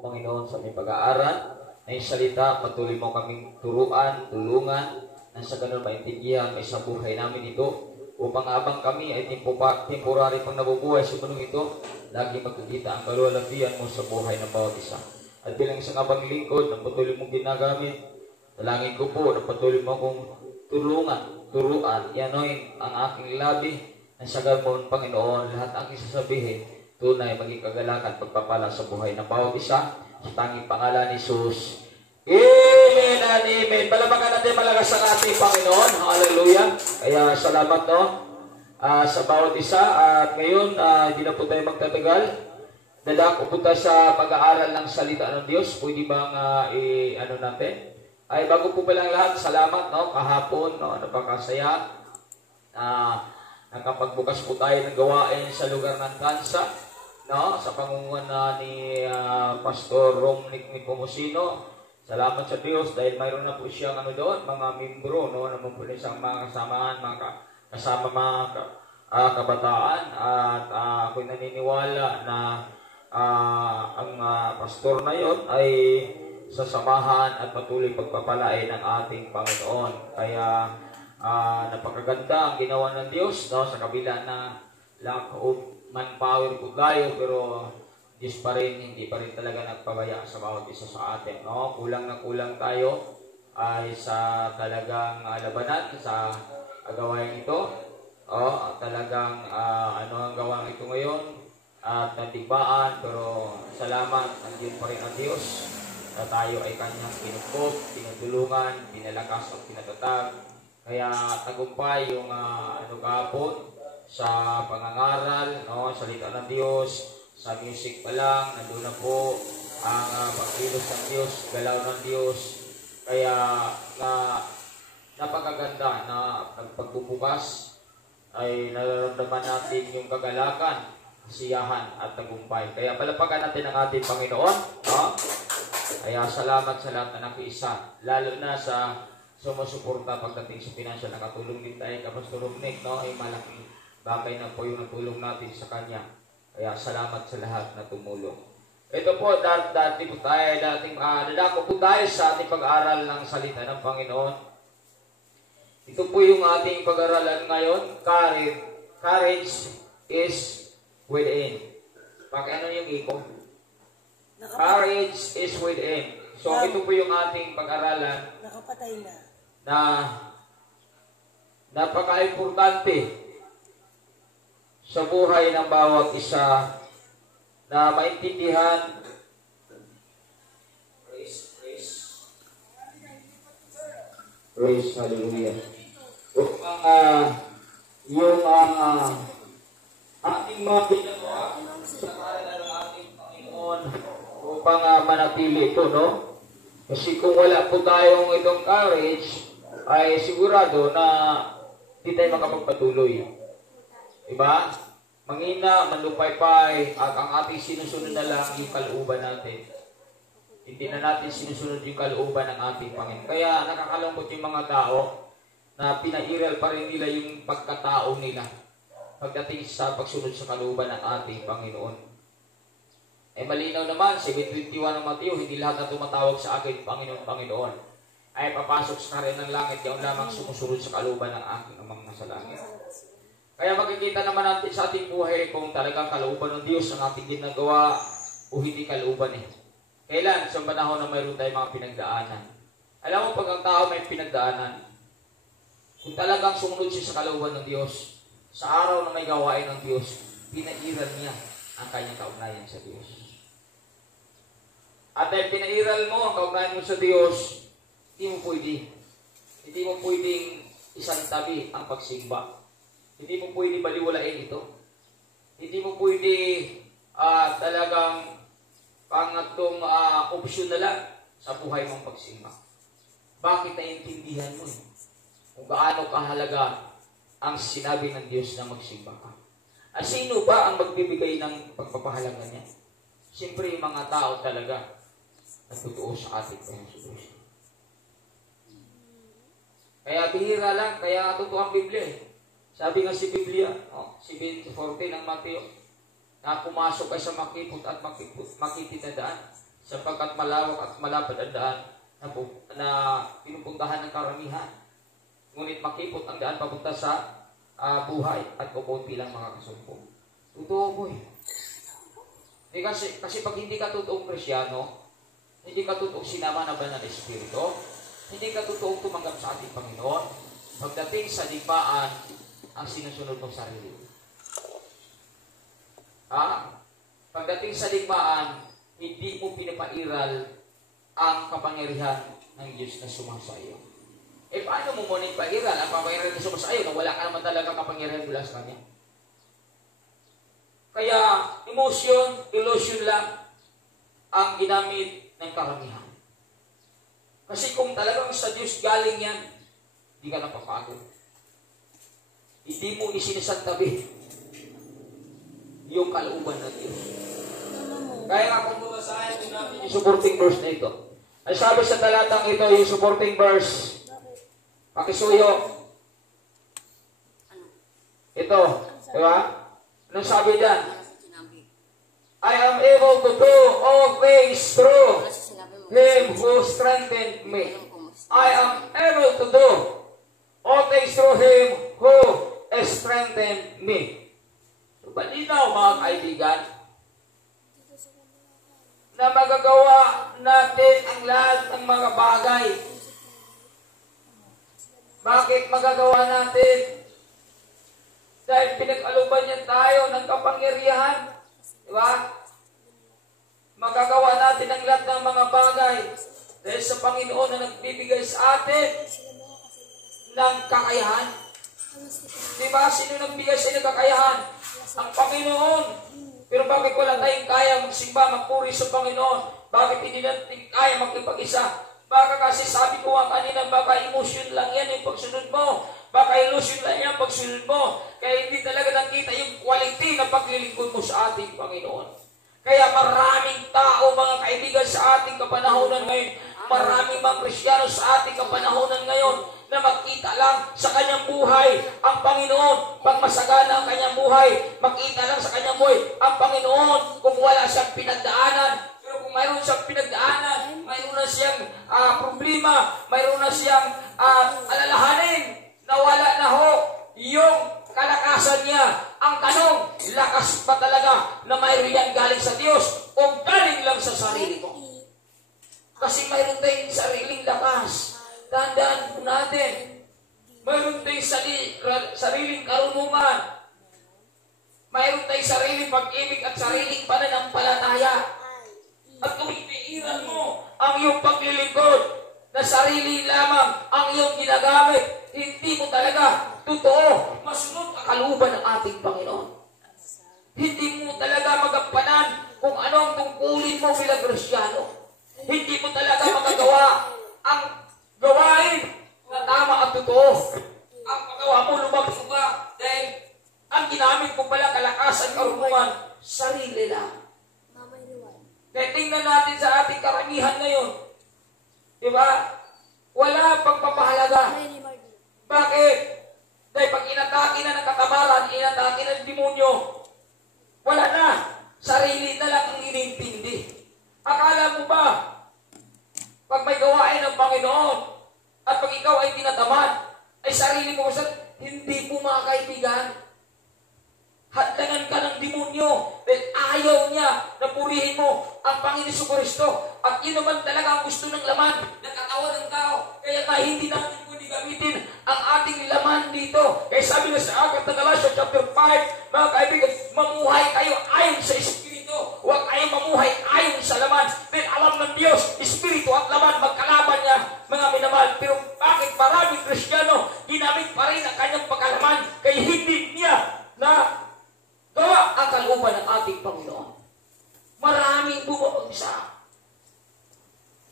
Panginoon, sa aming pag-aaral na yung salita, patuloy mo kaming turuan, tulungan, na sa ganun maintindihan, may sa buhay namin ito, upang abang kami ay temporary pang nabubuhay sa mundong ito, lagi magkikita ang kaluwalhatian mo sa buhay ng bawat isa. At bilang isang abang lingkod na patuloy mong ginagamit, dalangin ko po na patuloy mo akong turuan, yanoin ang aking labi, na sa ganun, Panginoon, lahat ang aking sasabihin, tunay maging kagalakan pagpapala sa buhay ng bawat isa sa tanging pangalan ni Jesus. Amen and amen. Palapakan natin malakas ang ating Panginoon. Hallelujah. Kaya salamat sa bawat isa. At ngayon, hindi na po tayo magtatagal. Dadako po tayo sa pag-aaral ng salita ng Diyos. Pwede bang natin? Ay, bago po palang lahat, salamat, kahapon, napakasaya. Nakapagbukas po tayo ng gawain sa lugar ng Tansa, sa pangunguna ni Pastor Romnick Nicomusino. Salamat sa Diyos dahil mayroon na po siyang doon, mga membro, naman po isang mga kasamaan, kasama mga kabataan. At ako'y naniniwala na ang pastor na yon ay sasamahan at patuloy pagpapalain ng ating Panginoon. Kaya napakaganda ang ginawa ng Diyos, sa kabila na lack of manpower po tayo, pero Diyos pa rin, hindi pa rin talaga nagpabaya sa bawat isa sa atin. Kulang na kulang tayo ay sa talagang labanan sa gawain ito. Talagang ang gawain ito ngayon at natibaan, pero salamat, nandiyan pa rin ang Diyos na tayo ay kanyang pinukop, tinutulungan, pinalakas at pinatatag. Kaya tagumpay yung kahapon sa pangangaral, salita ng Diyos, sa music pa lang, nandun na po ang pagkilos ng Diyos, galaw ng Diyos. Kaya napakaganda na pagbubukas ay nararamdaman natin yung kagalakan, kasiyahan at tagumpay. Kaya palapakan natin ang ating Panginoon. Kaya salamat sa lahat na nakiisa, lalo na sa sumusuporta pagdating sa financial. Nakatulong din tayo kay Pastor Romnick, ay malaking bagay na po yung natulong natin sa kanya. Kaya salamat sa lahat na tumulong. Ito po, dati po tayo, dadako po tayo sa ating pag-aaral ng salita ng Panginoon. Ito po yung ating pag-aaralan ngayon, courage is within. Pakiano yung iko? Courage is within. So, ito po yung ating pag-aralan. Nakapatay na. Na napaka-importante sa buhay ng bawat isa na maintindihan. Praise, hallelujah. Yung ating mga ginagawa sa pangalan ng ating Panginoon upang manatili ito, Kasi kung wala po tayong itong courage, ay sigurado na hindi tayo makapagpatuloy. Diba? Mangina, manlupaypay, at ang ating sinusunod na lang yung kalooban natin. Hindi na natin sinusunod yung kalooban ng ating Panginoon. Kaya nakakalungkot yung mga tao na pinairal pa rin nila yung pagkatao nila pagdating sa pagsunod sa kalooban ng ating Panginoon. Malinaw naman, 7:21 ng Mateo, hindi lahat na tumatawag sa akin, Panginoon, Panginoon, ay papasok sa karyan ng langit, yaon lamang sumusunod sa kalooban ng aking amang nasa langit. Kaya makikita naman natin sa ating buhay kung talagang kalooban ng Diyos ang ating ginagawa o hindi kalooban Kailan? Sa panahon na mayroon tayong mga pinagdaanan. Alam mo, pag ang tao may pinagdaanan, kung talagang sumunod siya sa kalooban ng Diyos, sa araw na may gawain ng Diyos, pinairal niya ang kanyang kaugnayan sa Diyos. At dahil pinairal mo ang kaugnayan mo sa Diyos, hindi mo pwedeng isang tabi ang pagsimba. Hindi mo pwede baliwalain ito. Hindi mo pwede talagang pangatlong opsyon na lang sa buhay mong pagsimba. Bakit naiintindihan mo kung gaano kahalaga ang sinabi ng Diyos na magsimba ka? At sino ba ang magbibigay ng pagpapahalaga niya? Siyempre yung mga tao talaga na totoo sa ating Panginoon. Kaya bihira lang, kaya totoo ang Biblia Sabi nga si Biblia, 7:14 ng Mateo, na pumasok ay sa makipot at makitid na daan. sapagkat malawak at malapad ang daan na pinupuntahan ng karamihan. Ngunit makipot ang daan papunta sa buhay at kukunti lang mga kasumpong. Totoo po eh. Kasi pag hindi ka totoong Kristyano, hindi ka totoong sinama na banal na Espiritu, hindi ka totoong tumanggap sa ating Panginoon, pagdating sa digmaan, ang sinusunod mong sarili. Pagdating sa digmaan, hindi mo pinapairal ang kapangyarihan ng Diyos na sumasayo. Paano mo muna ipairal ang kapangyarihan na sumasayo na wala ka naman talaga kapangyarihan mula sa Kanya? Kaya, emotion, illusion lang ang ginamit ng karamihan. Kasi kung talagang sa Diyos galing yan, hindi ka napapagod. Hindi mo isinasantabi yung kalooban ng Diyos. Kaya nga kung babasahin din natin yung supporting verse na ito. Ay sabi sa talatang ito, yung supporting verse, pakisuyo. Ito, di ba? Anong sabi dyan? I am able to do all things through Him who strengthened me. I am able to do all things through Him who strengthened me. So, balinaw mga kaibigan, na magagawa natin ang lahat ng mga bagay. Bakit magagawa natin? Dahil pinag-aluban niya tayo ng kapangyarihan. Diba? Magagawa natin ang lahat ng mga bagay dahil sa Panginoon na nagbibigay sa atin ng kakayahan. Diba? Sino nagbigay sa inyo kakayahan? Ang Panginoon. Pero bakit wala tayong kaya magsimba, magpuri sa Panginoon? Bakit hindi natin kaya magkipag-isa? Baka kasi sabi ko nga kanina, baka emotion lang yan yung pagsunod mo. Baka illusion lang yan pagsunod mo. Kaya hindi talaga nakita yung quality na paglilingkod mo sa ating Panginoon. Kaya maraming tao, mga kaibigan, sa ating kapanahonan ngayon, maraming mga Kristiyano sa ating kapanahonan ngayon, na makita lang sa kanyang buhay ang Panginoon. Pag masagana ang kanyang buhay, makita lang sa kanyang buhay ang Panginoon kung wala siyang pinagdaanan. Pero kung mayroon siyang pinagdaanan, mayroon na siyang problema, mayroon na siyang alalahanin na wala na ho yung kalakasan niya. Ang tanong, lakas pa talaga na mayroon yan galing sa Diyos o galing lang sa sarili mo? Kasi mayroon tayong sariling lakas. Tandaan po natin, mayroon tayong sariling karunungan. Mayroon tayong sariling pag-ibig at sariling pananampalataya. At kung itiiran mo ang iyong paglilingkod na sarili lamang ang iyong ginagamit, hindi mo talaga totoo masunod ang kalooban ng ating Panginoon. Hindi mo talaga magampanan kung ano ang tungkulin mo bilang Kristiyano. Hindi mo talaga magagawa ang gawain na tama at totoo. Ang paggawa mo, lumabas ka dahil ang ginamit mo pala kalakasan, karunungan, sarili lang. Kaya tingnan natin sa ating karamihan ngayon. Diba? Wala pagpapahalaga. Bakit? Dahil pag inatake na ng katamaran, inatake na ng demonyo, wala na. Sarili na lang ang inintindi. Akala mo ba, pag may gawain ng Panginoon, at pag ikaw ay tinatamad, ay sarili mo, hindi mo mga kaibigan. Hadlangan ka ng demonyo dahil ayaw niya na purihin mo ang Panginoon Jesucristo. At yun naman talaga ang gusto ng laman ng katawan ng tao. Kaya hindi natin pwede gamitin ang ating laman dito. Kaya sabi na sa aklat ng Galatia chapter 5, mga kaibigan, mamuhay kayo ayon sa Espiritu. Huwag kayong mamuhay ayon sa laman. Dahil alam ng Diyos, Espiritu at laman, magkalaban niya, mga minamahal. Pero bakit maraming Kristiyano ginamit pa rin ang kanyang pagkalaman kaya hindi niya na gawa ang kalooban ng ating Panginoon? Maraming bumabagsa.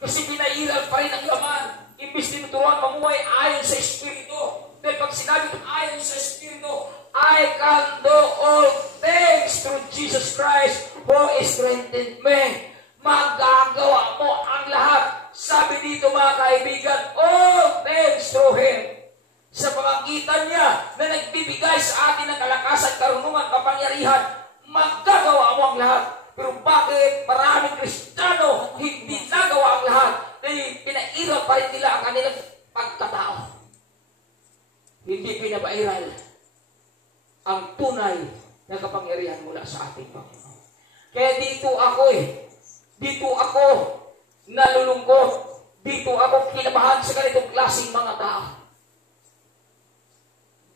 Kasi pinairal pa rin ang laman. Imbis tinuturuan mamuhay ayon sa Espiritu. Dahil pag sinabi ayon sa Espiritu, I can do all things through Jesus Christ who strengthened me. Magagawa mo ang lahat. Sabi dito mga kaibigan, all things through Him. Sa pamagitan niya na nagbibigay sa atin ng kalakasan, karunungan, kapangyarihan, magagawa mo ang lahat. Pero bakit maraming Kristiyano hindi ang tunay na kapangyarihan mula sa ating Panginoon. Kaya dito ako nalulungkot, dito ako kinabahan sa ganitong klaseng mga tao.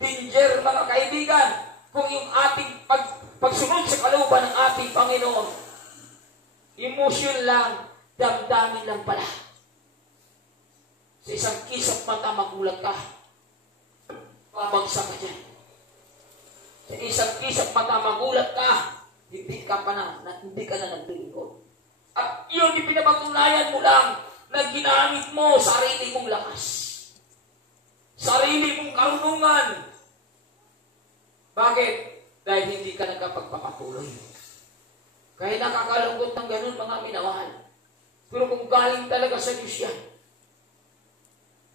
Danger, mga kaibigan, kung yung ating pagsunod sa kalooban ng ating Panginoon, emotion lang, damdamin lang pala. Sa isang kisap mata, magulat ka, babagsak ka dyan. Sa isang kisap mata, magulat ka, hindi ka na naglilingkod. At yun, ipinapatunayan mo lang na ginamit mo sarili mong lakas. Sarili mong karunungan. Bakit? Dahil hindi ka nagkapagpapatuloy. Kaya nakakalungkot ng ganun, mga minamahal. Pero kung galing talaga sa Diyos yan,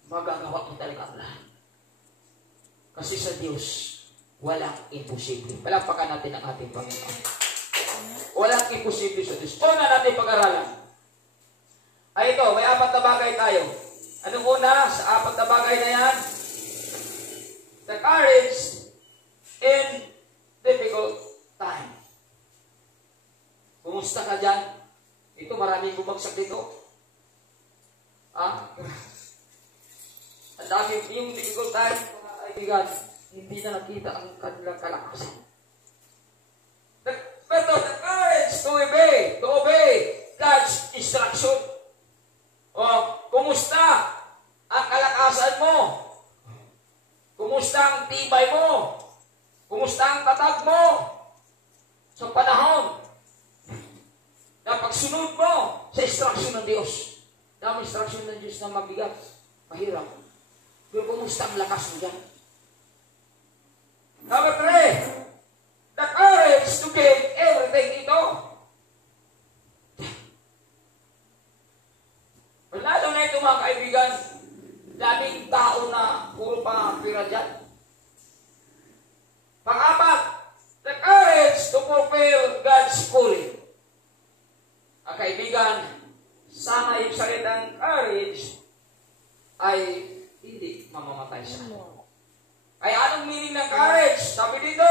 magagawa mo talaga ang lahat. Kasi sa Diyos, walang imposible. Palapakan natin ang ating Panginoon. Walang imposible sa Diyos. Una natin pag-aralan. Ay ito, may 4 na bagay tayo. Anong una sa 4 na bagay na yan? The courage in difficult time. Kumusta ka dyan? Ito, maraming bumagsak dito. Ang dami yung difficult time, mga kaibigan, hindi na nakita ang kanilang kalakasan. But the courage to obey God's instruction. Kumusta ang kalakasan mo? Kumusta ang tibay mo? Kumusta ang tatag mo? Sa panahon na pagsunod mo sa instruction ng Diyos. Ang instruction ng Diyos na mabigat, mahirap. Pero kumusta ang lakas mo dyan? Number 3, the courage to give everything ito. Lalo na ito, mga kaibigan, daming tao na puro pangapira dyan. Pang-4, the courage to fulfill God's calling. Ang kaibigan, sana yung salitang courage ay hindi mamamatay siya. Ay anong meaning ng courage? Sabi dito,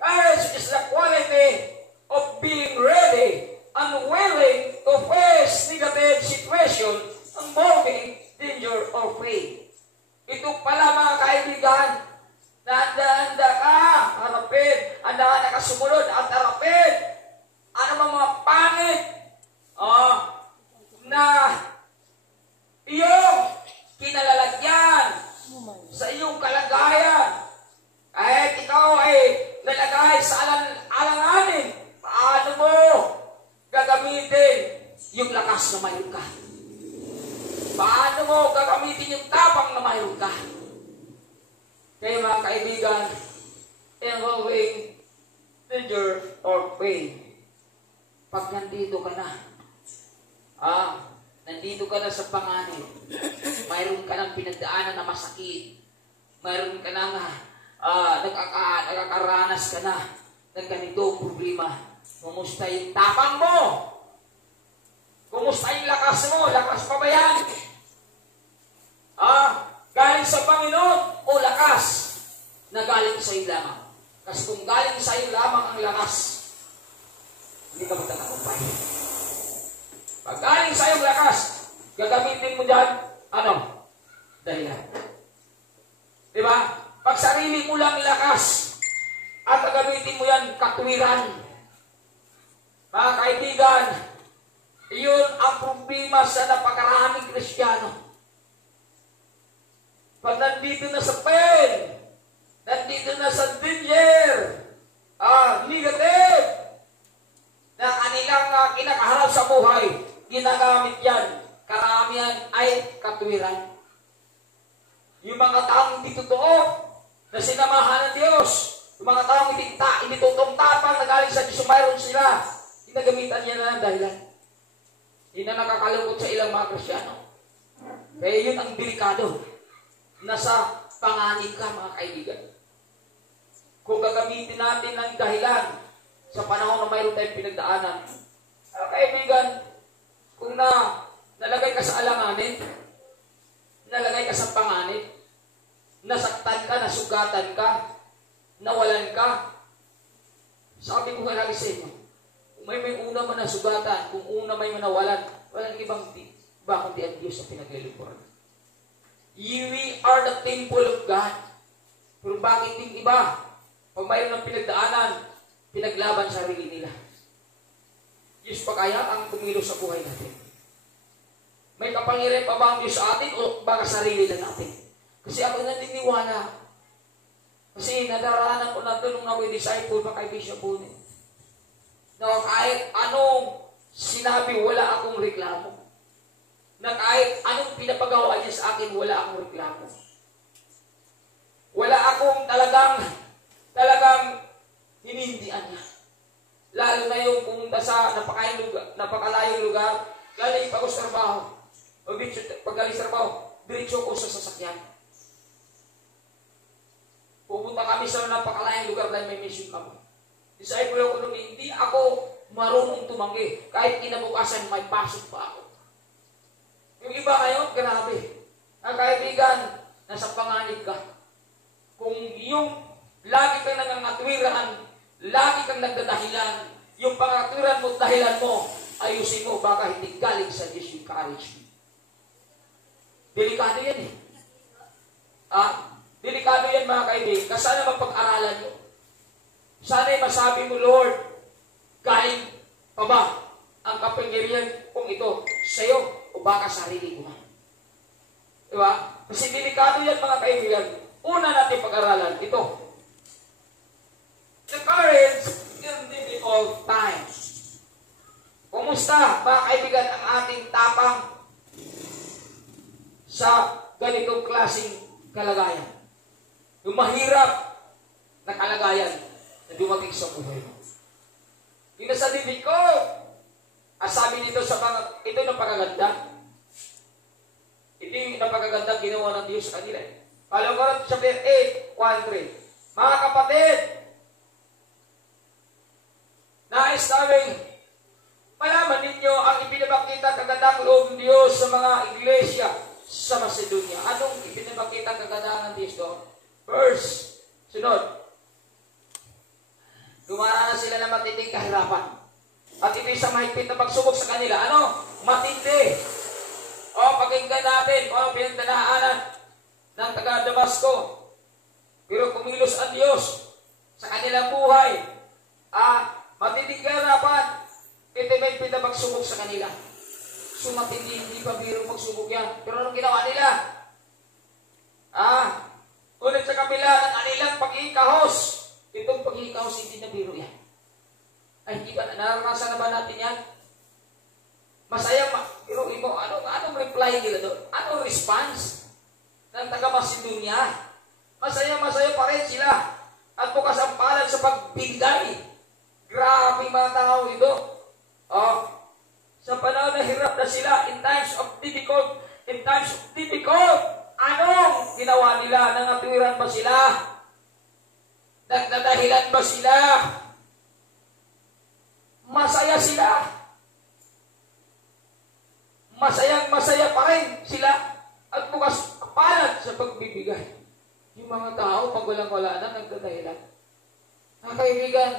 courage is the quality of being ready and willing to face negative situation involving danger or pain. Ito pala, mga kaibigan, na handa-handa ka harapin, handa-handa ka sumunod at harapin ano mga pangit na iyong kinalalagyan sa iyong kalagayan. Kahit ikaw ay nalagay sa alanganin, paano mo gagamitin yung lakas na mayroon ka? Paano mo gagamitin yung tapang na mayroon ka? Kaya mga kaibigan, involving danger or pain. Pag nandito ka na, nandito ka na sa panganib, mayroon ka ng pinagdaanan na masakit, mayroon ka na nakakaranas ka na ng ganitong problema. Kumusta yung tapang mo? Kumusta yung lakas mo? Lakas pa ba yan? Galing sa Panginoon o lakas na galing sa iyo lamang? Kasi kung galing sa iyo lamang ang lakas, hindi ka magtatagumpay. Pag galing sa iyong lakas, gagamitin mo dyan, dahilan. Diba? Pag sarili mo lang lakas, at gagamitin mo yan, katwiran. Mga kaibigan, iyon ang problema sa napakaraming Kristiyano. Pag nandito na sa pain, nandito na sa danger, negative, na kanilang kinakaharap sa buhay, ginagamit yan, karamihan ay katwiran. Yung mga taong hindi totoo, na sinamahan ng Diyos, yung mga taong hindi totoong tapang na galing sa Diyos, mayroon sila, ginagamitan niya na ng dahilan. Hindi na nakakalungkot sa ilang mga Kristiyano. Kaya yun ang delikado. Nasa panganib ka, mga kaibigan. Kung gagamitin natin ng dahilan sa panahon na mayroon tayong pinagdaanan, mga kaibigan, kung nalagay ka sa alanganin, nalagay ka sa panganib, nasaktan ka, nasugatan ka, nawalan ka. Sabi ko nga lagi sa inyo, kung may una man nasugatan, kung una may manawalan, walang ibang iba kundi ang Diyos sa pinaglilingkuran. We are the temple of God. Pero bakit yung iba? Pag mayroon ng pinagdaanan, pinaglaban sa sarili nila. Diyos pa kaya ang kumilos sa buhay natin? May kapangyarihan pa ba ang Diyos sa atin o baka sarili na natin? Kasi ako naniniwala. Kasi nadaraanan ko na ito nung ako'y disciple, baka Bishop Boone. Na kahit anong sinabi, wala akong reklamo. Na kahit anong pinapagawa niya sa akin, wala akong reklamo. Wala akong talagang hinindian niya. Lalo na yung pumunta sa napakalayong lugar, galing pa ako sa trabaho. Pag galing sa trabaho, diretso ko sa sasakyan. Pumunta kami sa napakalayong lugar dahil may mission kami. Disciple ako nung hindi ako marunong tumanggi. Kahit kinabukasan, may pasok pa ako. Yung iba ngayon, grabe. Ang kaibigan, nasa panganib ka. Kung yung lagi kang nangangatwiran, lagi kang nagdadahilan, yung pangatwiran mo, dahilan mo, ayusin mo, baka hindi galing sa Diyos yung courage mo. Delikado yan eh. Delikado yan mga kaibigan. Sana mapag-aralan nyo. Sana'y masabi mo, Lord, galing pa ba ang kapangyarihan kung ito sa'yo o baka sarili ko na? Diba? Kasi delikado yan mga kaibigan. Una natin pag-aralan, ito. The courage in difficult times. Kumusta, mga kaibigan, ang ating tapang sa ganitong klaseng kalagayan? Yung mahirap na kalagayan na dumating sa buhay mo. Yung nasa difficult, sabi dito sa ito yung napakaganda. Ito yung napakaganda ginawa ng Diyos sa kanila. Kalagayan chapter 8, 1-3. Mga kapatid, nais namin malaman ninyo ang ipinapakita kagandang loob ng Diyos sa mga iglesia sa Macedonia. Anong ipinapakita kagandang ng Diyos doon? Verse, sunod. Dumaranas sila ng matinding kahirapan. At ito'y sa mahigpit na pagsubok sa kanila. Ano? Matindi. O, pakinggan natin kung anong pinagdadaanan ng taga Damasco. Pero kumilos ang Diyos sa kanilang buhay. Matinding kahirapan. Ito'y mahigpit na pagsubok sa kanila. So matindi, hindi pa biro pagsubok yan. Pero anong ginawa nila? Ulit sa kabila ng kanilang pag-iikahos. Itong pag-iikahos, hindi na biro yan. Ay, hindi ba, naranasan na ba natin yan? Masaya, pero anong reply nila doon? Anong response ng taga-Macedonia? Masaya pa rin sila. At bukas ang palad sa pagbigay. Grabe mga tao ito. Sa panahon na hirap na sila, in times of difficult, anong ginawa nila? Nangatwiran ba sila? Nagdadahilan ba sila? Masaya sila. Masaya pa rin sila. At bukas palad sa pagbibigay. Yung mga tao, pag walang-wala na, nagdadahilan. Mga kaibigan,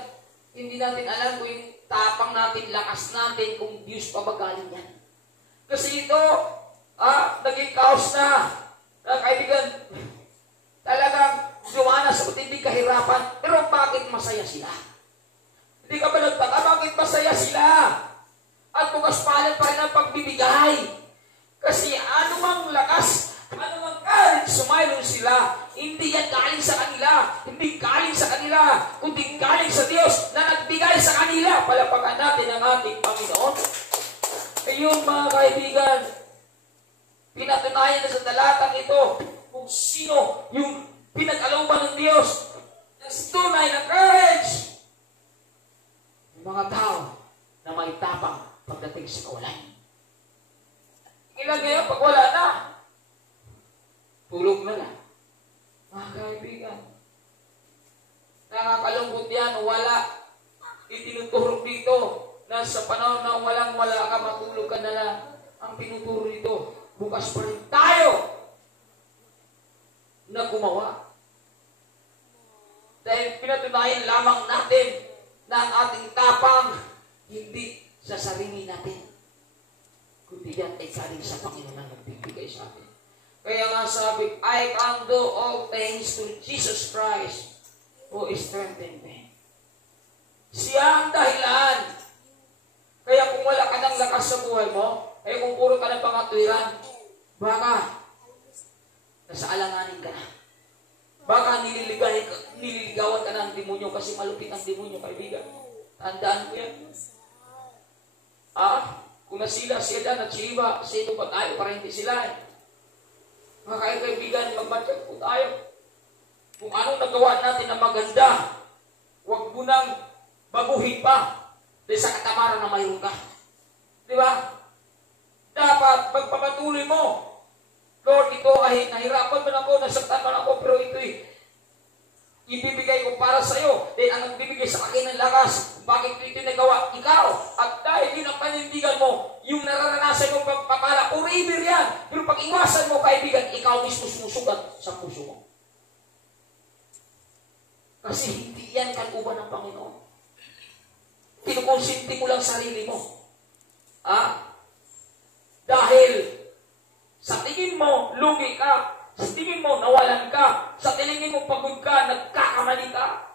hindi natin alam kung yung tapang natin, lakas natin, kung Diyos pa ba galing yan. Kasi ito, naging kaos na. Mga kaibigan, talagang dumanas sa matinding kahirapan, pero bakit masaya sila? Hindi ka ba nagtaka, bakit masaya sila? At bukas palad pa rin ang pagbibigay. Kasi anumang lakas, anumang courage, sumayron sila. Hindi yan galing sa kanila. Hindi galing sa kanila. Kundi galing sa Diyos na nagbigay sa kanila. Palapakan natin ang ating Panginoon. Ayun mga kaibigan, pinatunayan na sa talatang ito kung sino yung pinag-alawban ng Diyos. Ang tunay na courage. Yung mga tao na may tapang pagdating sa kawalan. Ilan ngayon, pag wala na, tulog na lang. Mga kaibigan, nakakalungkot yan, wala. Itinuturok dito na sa panahon na walang-wala ka, matulog ka na lang. Ang tinuturo dito, bukas pa rin tayo na gumawa. Dahil pinatunayan lamang natin na ang ating tapang hindi sa sarili natin, kundi yan ay galing sa Panginoon na nagbibigay sa atin. Kaya nga sabi, I can do all things through Jesus Christ who strengthened me. Siya ang dahilan. Kaya kung wala ka ng lakas sa buhay mo, ay kung puro ka ng pangatwiran, baka nasa alanganin ka na. Baka nililigawan ka ng demonyo kasi malupit ang demonyo, kaibigan. Tandaan mo yan. Kung nasila siya at siya sino ba tayo para hindi sila eh. Mga kaibigan, magmatsyag po tayo. Kung anong nagawa natin na maganda, huwag mo nang baguhin pa dahil sa katamaran na mayroon ka. Di ba? Dapat magpapatuloy mo. Lord, ito ay nahirapan man ako, nasaktan man ako, pero ito'y ibibigay ko para sa iyo. Dahil ang nagbibigay sa akin ng lakas, bakit ito nagawa? Ikaw. At dahil yun ang panindigan mo, yung nararanasan mong pagpapala, forever yan. Pero pag iwasan mo, kaibigan, ikaw mismo sumusugat sa puso mo. Kasi hindi yan kalooban ng Panginoon. Kinukonsinti mo lang sarili mo. Dahil sa tingin mo, lugi ka. Sa tingin mo, nawalan ka. Sa tingin mo, pagod ka, nagkakamali ka.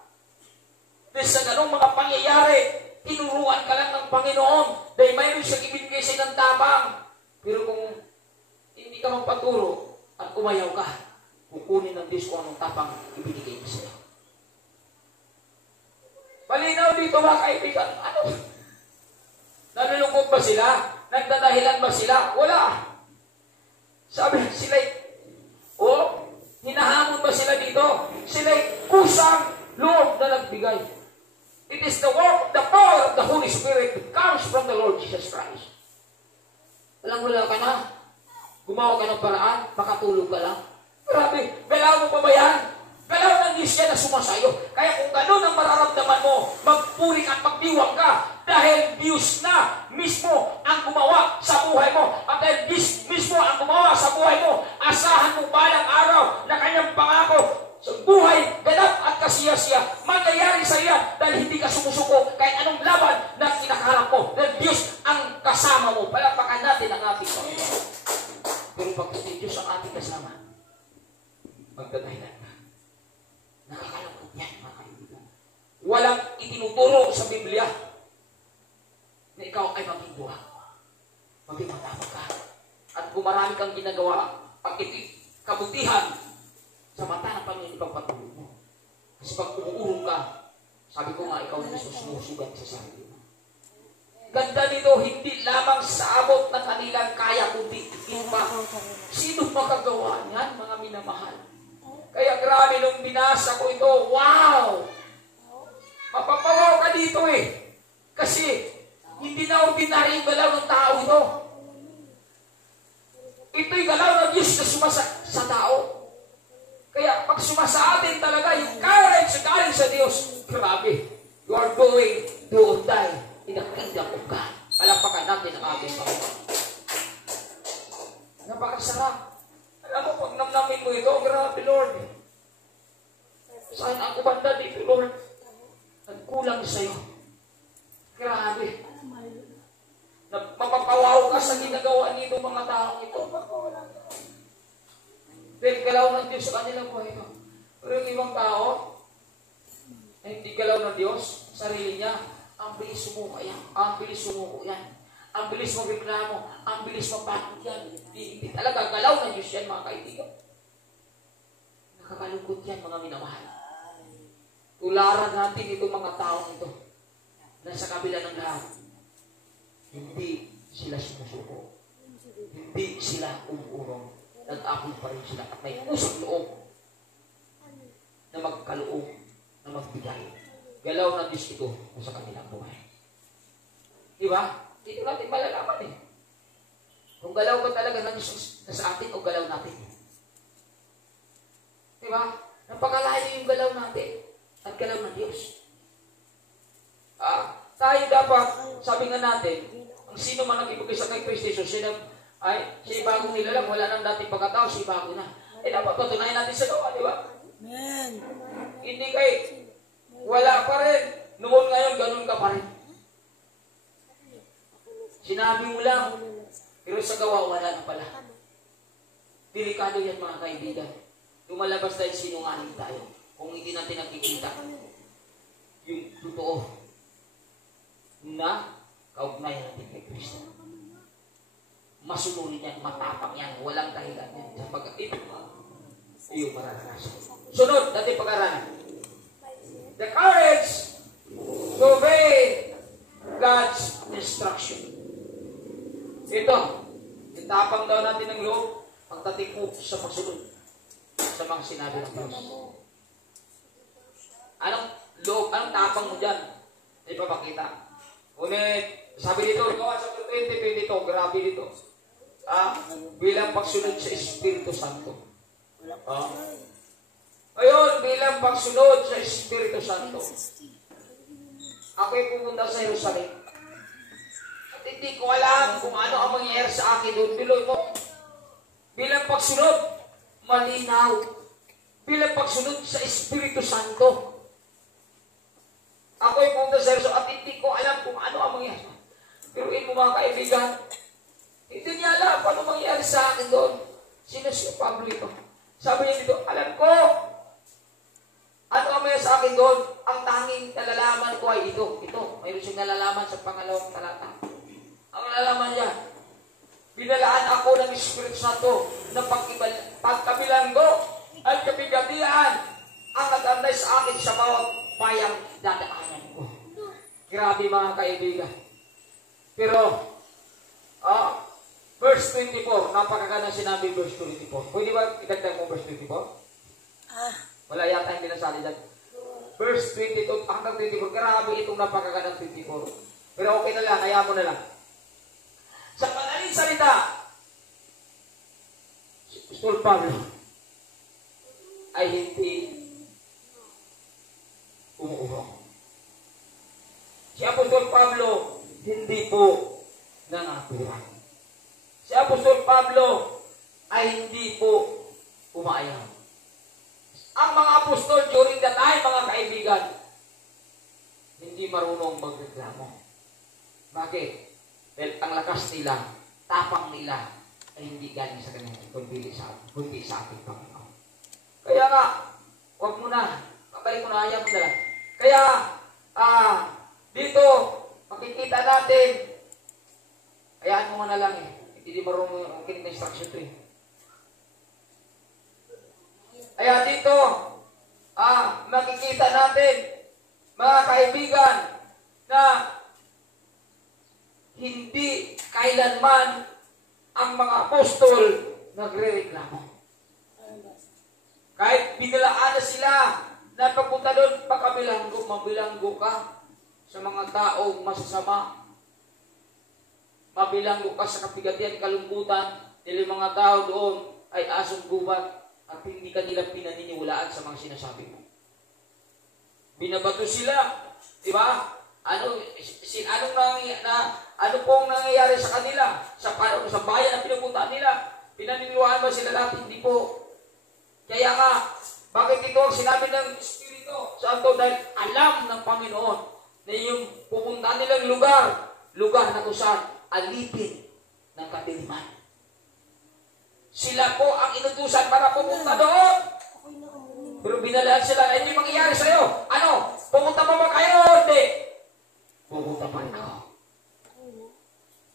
Dahil sa ganong mga pangyayari, tinuruan ka lang ng Panginoon dahil mayroon siyang ibinigay sa ng tapang. Pero kung hindi ka magpaturo at umayaw ka, kukunin ng Diyos kung anong tapang ibinigay mo sa'yo. Malinaw dito mga kaibigan. Ano? Nalulungkot ba sila? Nagdadahilan ba sila? Wala. Sabi sila, hinahamon ba sila dito? Sila kusang Lord na nagbigay. It is the work, the power of the Holy Spirit that comes from the Lord Jesus Christ. Wala ka na. Gumawa ka ng paraan, makatulog ka lang. Grabe, galaw mo pa ba yan? Galaw ng Diyos yan na sumasayo. Kaya kung ganun ang mararamdaman mo, magpuri ka at magdiwang ka. Dahil Diyos na mismo ang gumawa sa buhay mo. At dahil Diyos mismo ang gumawa sa buhay mo, asahan mo balang araw na kanyang pangako sa buhay, ganap at kasiyasiya, mangyayari sa iya dahil hindi ka sumusuko kahit anong laban na kinakaharap mo. Dahil Diyos ang kasama mo. Palakpakan natin ang ating Panginoon. Pero pag Diyos ang ating kasama, magdadahilan ka. Nakakalungkot yan, mga kaibigan. Walang itinuturo sa Biblia na ikaw ay maging buwag. Maging matapag ka. At kung marami kang ginagawa, pag ito'y kabutihan sa mata ng Panginoon, ipagpatuloy mo. Kasi pag umuurong ka, sabi ko nga, ikaw na mismo sumusugat sa sarili mo. Ganda nito, hindi lamang sa abot ng kanilang kaya, kundi iba. Sino makagawa niyan, mga minamahal? Kaya grabe nung binasa ko ito, wow! Mapapawaw ka dito eh. Kasi, hindi na ordinary yung galaw ng tao ito. Ito'y galaw ng Diyos na sumasa sa tao. Kaya pag sumasa atin talaga, yung courage galing sa Diyos, grabe. You are going to or die in the kingdom of God. Palakpakan natin ang ating Panginoon. Napakasarap. Alam mo, pag namnamin mo ito, grabe Lord. Saan ako banda dito, Lord? Nagkulang sa'yo. Grabe. Mapapawaw ka sa ginagawa nito mga taong ito. Dahil galaw ng Diyos sa kanilang buhay ito. Pero yung ibang tao, ay hindi galaw ng Diyos, sarili niya, ang bilis sumuko yan. Ang bilis sumuko yan. Ang bilis magreklamo. Ang bilis mapakot yan. Hindi talaga galaw ng Diyos yan, mga kaibigan. Nakakalungkot yan, mga minamahal. Tularan natin itong mga taong ito na sa kabila ng lahat, hindi sila sumusuko. Hindi sila umuurong. Nag-apol pa rin sila at may pusang loob na magkaloob, na magbigay. Galaw ng Diyos ito sa kanilang buhay. Di ba? Dito natin malalaman eh. Kung galaw ba talaga ng Diyos sa atin o galaw natin. Di ba? Napakalayo yung galaw natin at galaw ng Diyos. Tayo dapat, sabi nga natin, ang sino man nag-ibigay sa kay Kristo Jesus, siya bagong nilalang, wala nang dating pagkatao, siya bago na. dapat patunayan natin sa gawa, di ba? Amen. Hindi kay wala pa rin. Noon ngayon, ganun ka pa rin. Sinabi mo lang, pero sa gawa, wala na pala. Delikado yan mga kaibigan. Lumalabas tayo sinungaling tayo. Kung hindi natin nakikita yung totoo na kaugnayan natin kay Kristo. Masunurin yan, matapang yan, walang dahilan yan. Sa pag-ibig mo, iyong mararanasan. Sunod, natin pag-aralan. The courage to obey God's instruction. Ito, itapang daw natin ng loob, pagtatikop sa pagsunod sa mga sinabi ng Diyos. Anong loob, anong tapang mo dyan? Ipapakita. Ngunit, sabi dito, gawa sa 20, grabe dito. Bilang pagsunod sa Espiritu Santo. Ayun, bilang pagsunod sa Espiritu Santo. Ako'y pumunta sa Jerusalem. At hindi ko alam kung ano ang mangyayari sa akin doon. Biloy mo. Bilang pagsunod, malinaw. Bilang pagsunod sa Espiritu Santo. Ako'y pumunta sa Jerusalem at hindi ko alam kung ano ang mangyayari. Pero mo mga kaibigan, hindi niya alam paano mangyayari sa akin doon. Sino si Pablo ito? Sabi niya dito, alam ko, ano ang mangyayari sa akin doon? Ang tanging nalalaman ko ay ito. Ito, mayroon siyang nalalaman sa pangalawang talata. Ang nalalaman niya, binalaan ako ng Espiritu Santo na pagkabilanggo at kapigatian ang nag-antay sa akin sa bawat bayang dadaanan ko. Grabe mga kaibigan. Pero, verse 24, napakagandang sinabi verse 24. Pwede ba idagdag mo verse 24? Wala yata hindi nasali dyan. Verse 22 hanggang 24, grabe itong napakagandang 24. Pero okay na lang, kaya mo na lang. Sa madaling salita, si Apostol Pablo ay hindi umuurong. Si Apostol Pablo hindi po nangapiran. Si Apostol Pablo ay hindi po umaayaw. Ang mga apostol during that time, mga kaibigan, hindi marunong magreklamo. Bakit? Dahil ang lakas nila, tapang nila, ay hindi galing sa kanila, kundi sa ating Panginoon. Kaya nga, huwag mo na, kapalik mo na, ayaw mo na lang. Kaya, dito, makikita natin, hayaan mo na lang hindi marunong makinig na instruction ito Kaya dito, makikita natin, mga kaibigan, na hindi kailanman ang mga apostol nagre-reklamo. Kahit binilaan na sila na pagpunta doon, mabilanggo ka sa mga taong masasama. Mabilanggo ka sa kapigatian, kalungkutan, dahil mga tao doon ay asong gubat at hindi kanila pinaniniwalaan sa mga sinasabi mo. Binabato sila, di ba? Ano pong nangyayari sa kanila? Sa bayan na pinupuntaan nila, pinaniniwalaan ba sila lahat? Hindi po. Kaya nga, bakit ito ang sinabi ng Espiritu Santo? Dahil alam ng Panginoon na yung pupuntaan nilang lugar na kung saan alipin ng kadiliman. Sila po ang inutusan para pupunta doon. Pero binalaan sila na hindi mangyayari sa'yo. Ano? Pupunta mo ba kayo? Hindi. Pupunta pa rin ako.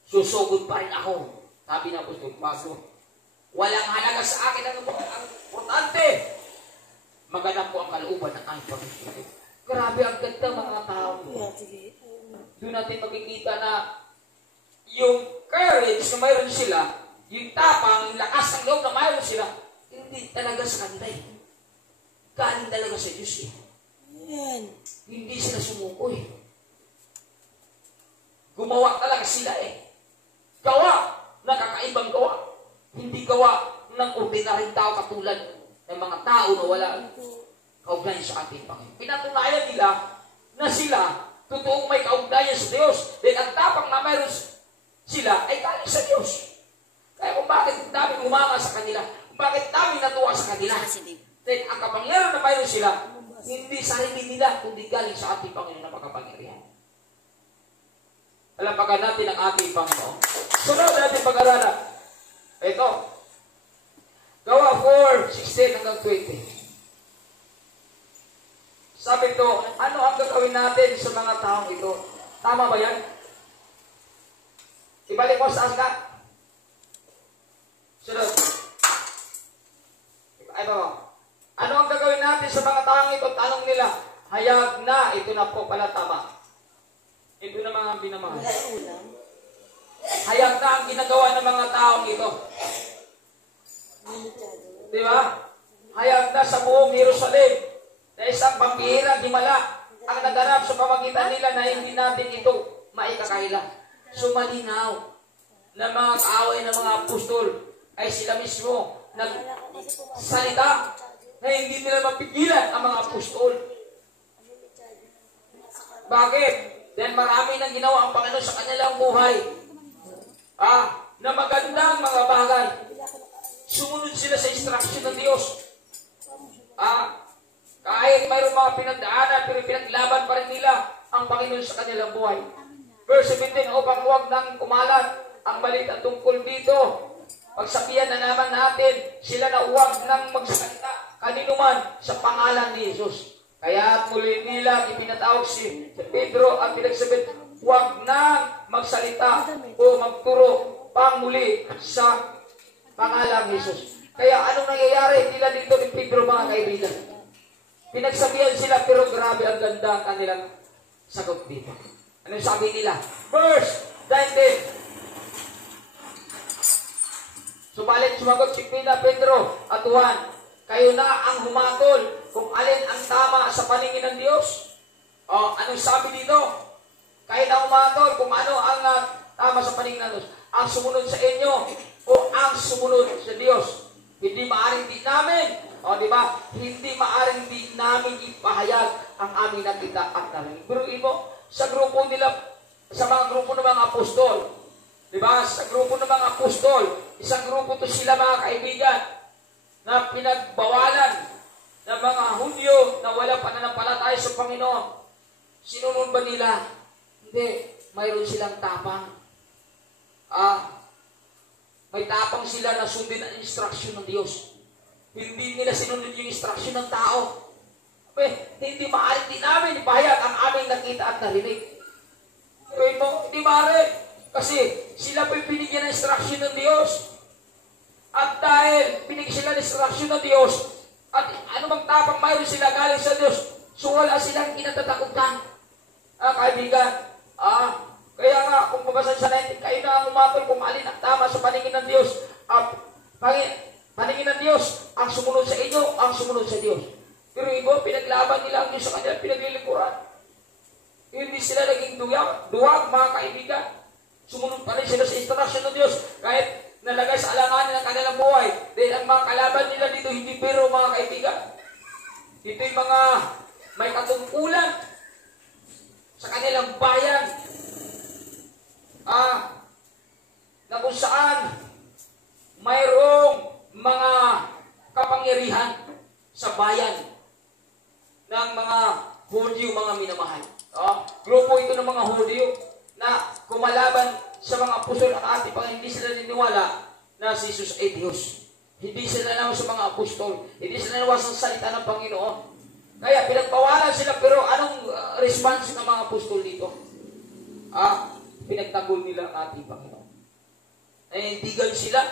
Susugod pa rin ako. Sabi na Apostol Pablo, walang halaga sa akin ang importante. Maganap po ang kalooban ng aking Panginoon. Grabe ang ganda mga tao. Doon natin makikita na yung courage na mayroon sila, yung tapang, yung lakas ng loob na mayroon sila, hindi talaga sa kanila galing talaga sa Diyos Hindi sila sumuko Gumawa talaga sila Gawa na kakaibang gawa. Hindi gawa ng ordinaryong tao katulad ng mga tao na wala kaugnayan sa ating Panginoon. Pinatunayan nila na sila totoong may kaugnayan sa Diyos. Dahil ang tapang na mayroon sila ay galing sa Diyos. Kaya kung bakit daming umanga sa kanila, Bakit namin natuwa sa kanila? Then, ang kapangyarihan na mayroon sila, hindi sarili nila, kundi galing sa ating Panginoon na pagkapangyarihan. Palapakan natin ang ating Panginoon. Sunod natin pag-aralan. Ito. Gawa 4:16 hanggang 20. Sabi ito, ano ang gagawin natin sa mga taong ito? Tama ba yan? Ibalik mo sa angka. Sunod. Ay ba? Ano ang gagawin natin sa mga taong ito? Tanong nila. Hayag na. Ito na po pala tama. Ito na mga binamahal. Hayag na ang ginagawa ng mga taong ito. Di ba? Hayag na sa buong Jerusalem na isang pambihirang himala ang naganap sa pamagitan nila na hindi natin ito maikakaila. Sumalinaw na mga kaaway ng mga apostol ay sila mismo nagsalita na hindi nila mapigilan ang mga apostol. Bakit? Dahil marami nang ginawa ang Panginoon sa kanilang buhay. Na magandang mga bagay. Sumunod sila sa instruction ng Diyos. Kahit mayroong mga pinagdaanan, pero pinaglaban pa rin nila ang Panginoon sa kanilang buhay. Verse 17, upang huwag nang kumalat ang balita tungkol dito. Pagsabihan na naman natin, sila na huwag nang magsalita kanino man sa pangalan ni Jesus. Kaya muli nila ipinatawag si Pedro at pinagsabihan, huwag nang magsalita o magturo pang muli sa pangalan ni Jesus. Kaya anong nangyayari nila dito ni Pedro, mga kaibigan? Pinagsabihan sila, pero grabe ang ganda ang kanilang sagot dito. Anong sabi nila? Verse 19. Subalit sumagot si Pedro at Juan, kayo na ang humatol kung alin ang tama sa paningin ng Diyos. Anong sabi dito? Kayo na humatol kung ano ang tama sa paningin ng Diyos. Ang sumunod sa inyo o ang sumunod sa Diyos. Hindi maaring di namin, di ba? Hindi maaring di namin ipahayag ang aming nakita at narinig. Pero sa grupo nila, sa mga grupo ng mga apostol, di ba? Sa grupo ng mga apostol, isang grupo to sila, mga kaibigan, na pinagbawalan ng mga Hudyo na wala pananampalataya sa Panginoon. Sinunod ba nila? Hindi. Mayroon silang tapang. May tapang sila na sundin ang instruction ng Diyos. Hindi nila sinunod yung instruction ng tao. Hindi maaari din namin ipahayag ang aming nakita at narinig. Hindi maaari. Kasi sila po'y binigyan ng instruction ng Diyos. At dahil binigyan sila ng instruction ng Diyos, at anumang tapang mayroon sila galing sa Diyos, so wala silang kinatatakutan. Kaibigan, kaya nga, kung mabasa sa 19, kayo na ang umatol kung alin ang tama sa paningin ng Diyos. Paningin ng Diyos, ang sumunod sa inyo, ang sumunod sa Diyos. Pero pinaglaban nila ang Diyos sa kanila, pinaglilikuran. Hindi sila naging duwag, mga kaibigan. Sumunod pa rin sila sa instruction ng Diyos, kahit nalagay sa alanganin ng kanilang buhay. Dahil ang mga kalaban nila dito, hindi pero, mga kaibigan. Ito yung mga may katungkulan sa kanilang bayan. Na kung saan mayroong mga kapangyarihan sa bayan ng mga Hudyo, mga minamahal. Grupo ito ng mga Hudyo na kumalaban sa mga apostol ang ating Panginoon. Hindi sila niniwala na si Jesus ay Diyos. Hindi sila nanawa sa mga apostol. Hindi sila nanawa sa salita ng Panginoon. Kaya pinagpawalan sila, pero anong response ng mga apostol dito? Pinagtanggol nila ang ating Panginoon. Nanindigan sila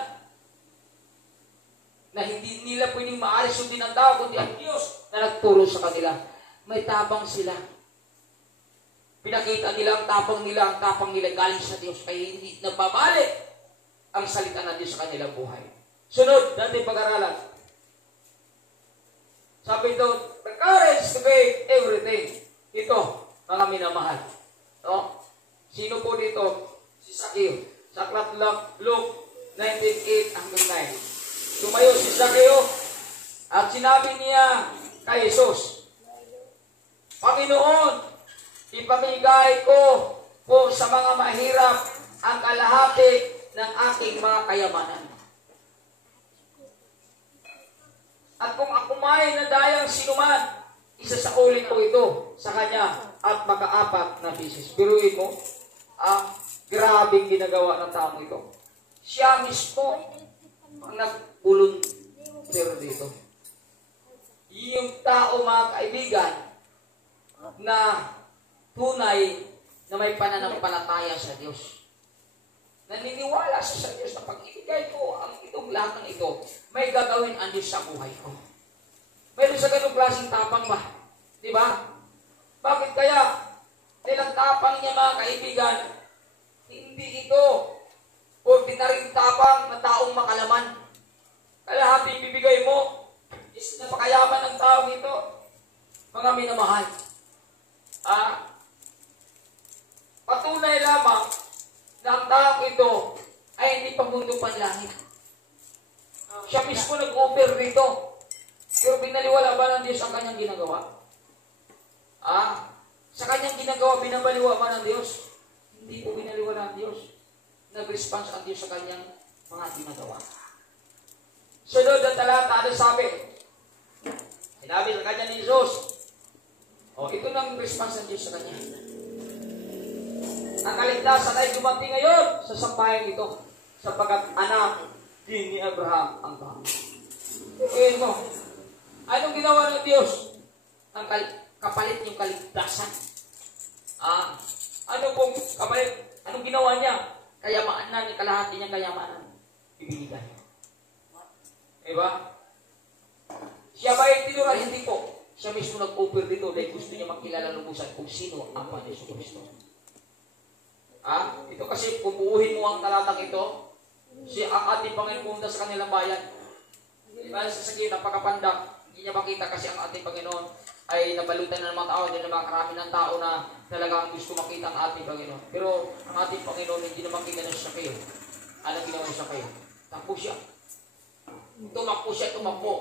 na hindi nila pwedeng maaari sundin ang tao, kundi ang Diyos na nagturo sa kanila. May tapang sila. Pinakita nila ang tapang nila galing sa Diyos. Kaya hindi nababalik ang salita ng Diyos sa kanilang buhay. Sunod, natin pag-aralan. Sabi ito, the courage to gain everything. Ito, mga minamahal. Sino po dito? Si Zacchaeus. Sa aklat Luke 19:8 hanggang 9. Tumayo si Zacchaeus at sinabi niya kay Jesus, Panginoon, ipamigay ko po sa mga mahirap ang kalahati ng aking mga kayamanan. At kung ako may nadayang sinuman, isasaulin ko ito sa kanya at makaapat na bisis. Biruin mo, grabing ginagawa ng taong ito. Siya mismo ang nag-volunteer dito. Yung tao, mga kaibigan, na tunay na may pananampalataya sa Diyos. Naniniwala siya sa Diyos na pag ibigay ko ang itong lahat ng ito, may gagawin ang Diyos sa buhay ko. Mayroon sa ganung klaseng tapang ba? Di ba? Bakit kaya? Nilang tapang niya, mga kaibigan, hindi ito ordinaryong tapang na taong makalaman. Kalahati ibibigay mo, is napakayaman ng taong ito. Mga minamahal. Patunay lamang na ang taong ito ay hindi pa mundo panlangit. Siya mismo nag-offer dito. Pero binaliwala ba ng Diyos ang kanyang ginagawa? Sa kanyang ginagawa, binabaliwa ba ng Diyos? Hindi po binaliwala ng Diyos. Nag-response ang Diyos sa kanyang mga ginagawa. Sunod na talata, ano sabi? Sinabi sa kanya ni Jesus, ito nang response ng Diyos sa kanya. Ang kaligtasan ay dumating ngayon sa sampayan ito, sapagkat anak din ni Abraham ang tao. Mo, anong ginawa ng Diyos? Ang kapalit yung kaligtasan. Ano pong kapalit? Anong ginawa niya? Kayamanan, kalahati niyang kayamanan. Ibinigay. Diba? Siya ba ay tinura? Hindi po. Siya mismo nag-offer dito dahil gusto niya makilala lubusan kung sino ang Panginoon Hesus Kristo. Ito kasi kung buuhin mo ang talatang ito, ang ating Panginoon pumunta sa kanilang bayan. Diba? Sa sakit, napakapandak. Hindi niya makita kasi ang ating Panginoon ay nabalutan na ng mga tao, hindi na makarami ng tao na talagang gusto makita ang ating Panginoon. Pero ang ating Panginoon hindi na makita ng Sakeo. Anong ginawa ng Sakeo? Takbo siya. Tumakbo.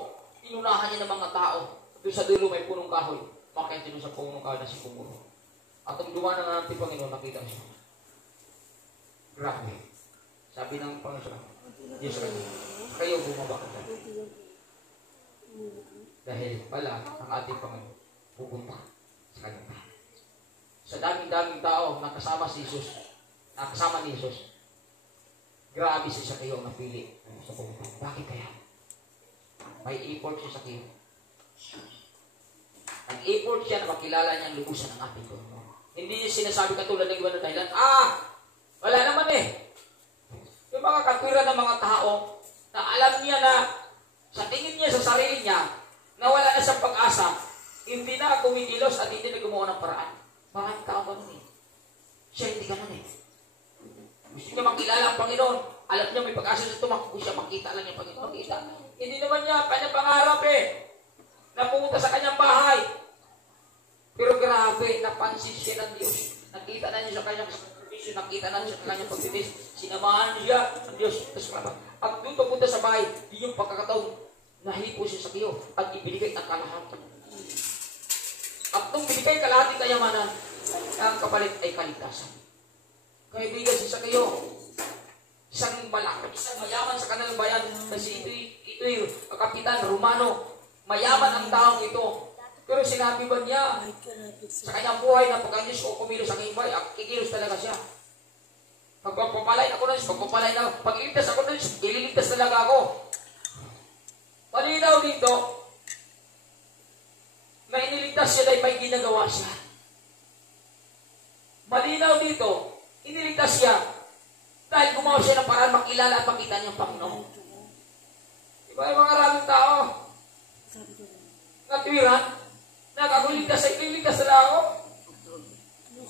Inunahan niya ng mga tao. Doon sa dulo may punong kahoy. Bakit doon sa punong kahoy na si Pumuro? At ang dumanan ng ating Panginoon, nakita siya. Grabe. Sabi ng Panginoon, Diyos kayo bumaba ka. Dahil pala, ang ating Panginoon, pupunta sa kanyang tayo. Sa daming-daming tao, nakasama si Jesus, nakasama ni Jesus, grabe si Sakeo ang napili sa pumunta. Bakit kaya? May effort si Sakeo. Nag-effort siya na makilala niyang lubusan ng ating Panginoon. Hindi niya sinasabi katulad ng iba na dahilan, wala naman Yung mga katwiran ng mga tao na alam niya na sa tingin niya sa sarili niya na wala na siyang pag-asa, hindi na kumikilos at hindi na gumawa ng paraan. Maraming tao ganun Siya hindi ganun Gusto niya makilala ang Panginoon. Alam niya may pag-asa sa tumakbo siya, makita lang niya ang Panginoon. Makita. Hindi naman niya kanyang pangarap na pumunta sa kanyang bahay. Pero grabe, napansin siya ng Diyos. Nakita na niya sa kanyang sakripisyo, nakita na niya sa kanyang pagtitis. Sinamahan niya ang Diyos. At doon papunta sa bahay, yung pagkakataon, nahipo siya sa kiyo at ibinigay ang kalahati. At nung binigay kalahati kayamanan, ang kapalit ay kaligtasan. Kaibigan si Sakeo, isang malaki, isang mayaman sa kanilang bayan, kasi ito yung kapitan Romano, mayaman ang taong ito. Pero sinabi ba niya sa kanyang buhay na pag ang Diyos ko kumilos sa aking buhay, kikilos talaga siya. Pagpapalay ako na Diyos, pagpapalay na, pag iligtas ako na Diyos, ililigtas talaga ako. Malinaw dito, may iniligtas siya dahil may ginagawa siya. Malinaw dito, iniligtas siya dahil gumawa siya ng paraan makilala at makita niya ang Panginoon. Diba yung mga maraming tao? Katwiran, nakakuligtas sa ililigtas na ako.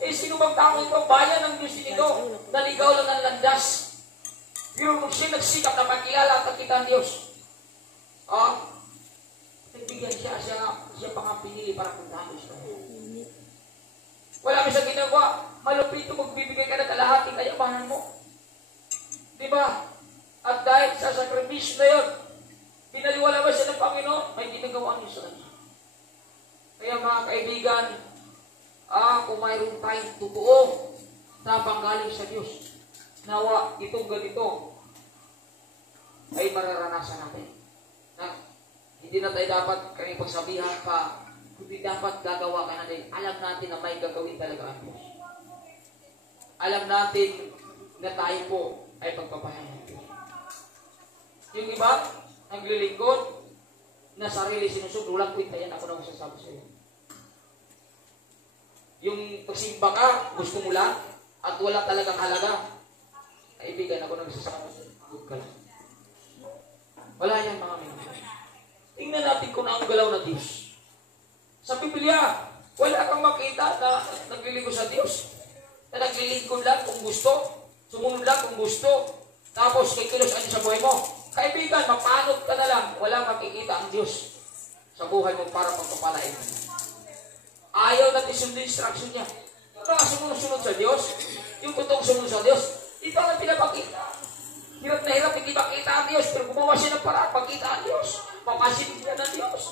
Sino bang tao ito? Bayan ng Diyos ito. Naligaw lang ang landas. Pero kung siya nagsikap na makilala at makita ang Diyos, nagbigyan siya pa nga pinili para puntahan siya. Wala mo siyang ginagawa. Malupito magbibigay ka ng kalahating kayamanan mo. Diba? At dahil sa sakripisyo na yun, pinaliwala ba siya ng Panginoon? May ginagawa niyo sa kanya. Kaya mga kaibigan, kung mayroon tayong totoo na panggaling sa Diyos, nawa itong ganito ay mararanasan natin. Hindi na tayo dapat kanyang pagsabihan pa, hindi dapat gagawa ka natin. Alam natin na may gagawin talaga ang Diyos. Alam natin na tayo po ay pagpapahan ng Diyos. Yung iba, naglilingkod, na sarili sinusod, walang kwenta yan. Ako na masasabi sa iyo. Yung pagsimba ka, gusto mo lang, at wala talagang halaga. Kaibigan, ako na masasabi sa iyo. Good ka lang. Wala yan, mga minsan. Tingnan natin kung ang galaw na Diyos. Sa Biblia, wala kang makita na naglilingkod sa Diyos. Na naglilingkod lang kung gusto, sumunod lang kung gusto, tapos kikilos ano sa buhay mo. Kaibigan, mapanot ka na lang, walang makikita ang Diyos sa buhay mo para pagpapalain mo. Ayaw natin sundin instruction niya. Yung mga sumunod sa Diyos, yung totoong sumunod sa Diyos, ito ang pinapakita. Hirap na hirap, hindi makita ang Diyos, pero gumawa siya ng paraan, makita ang Diyos. Mapasin niya ng Diyos.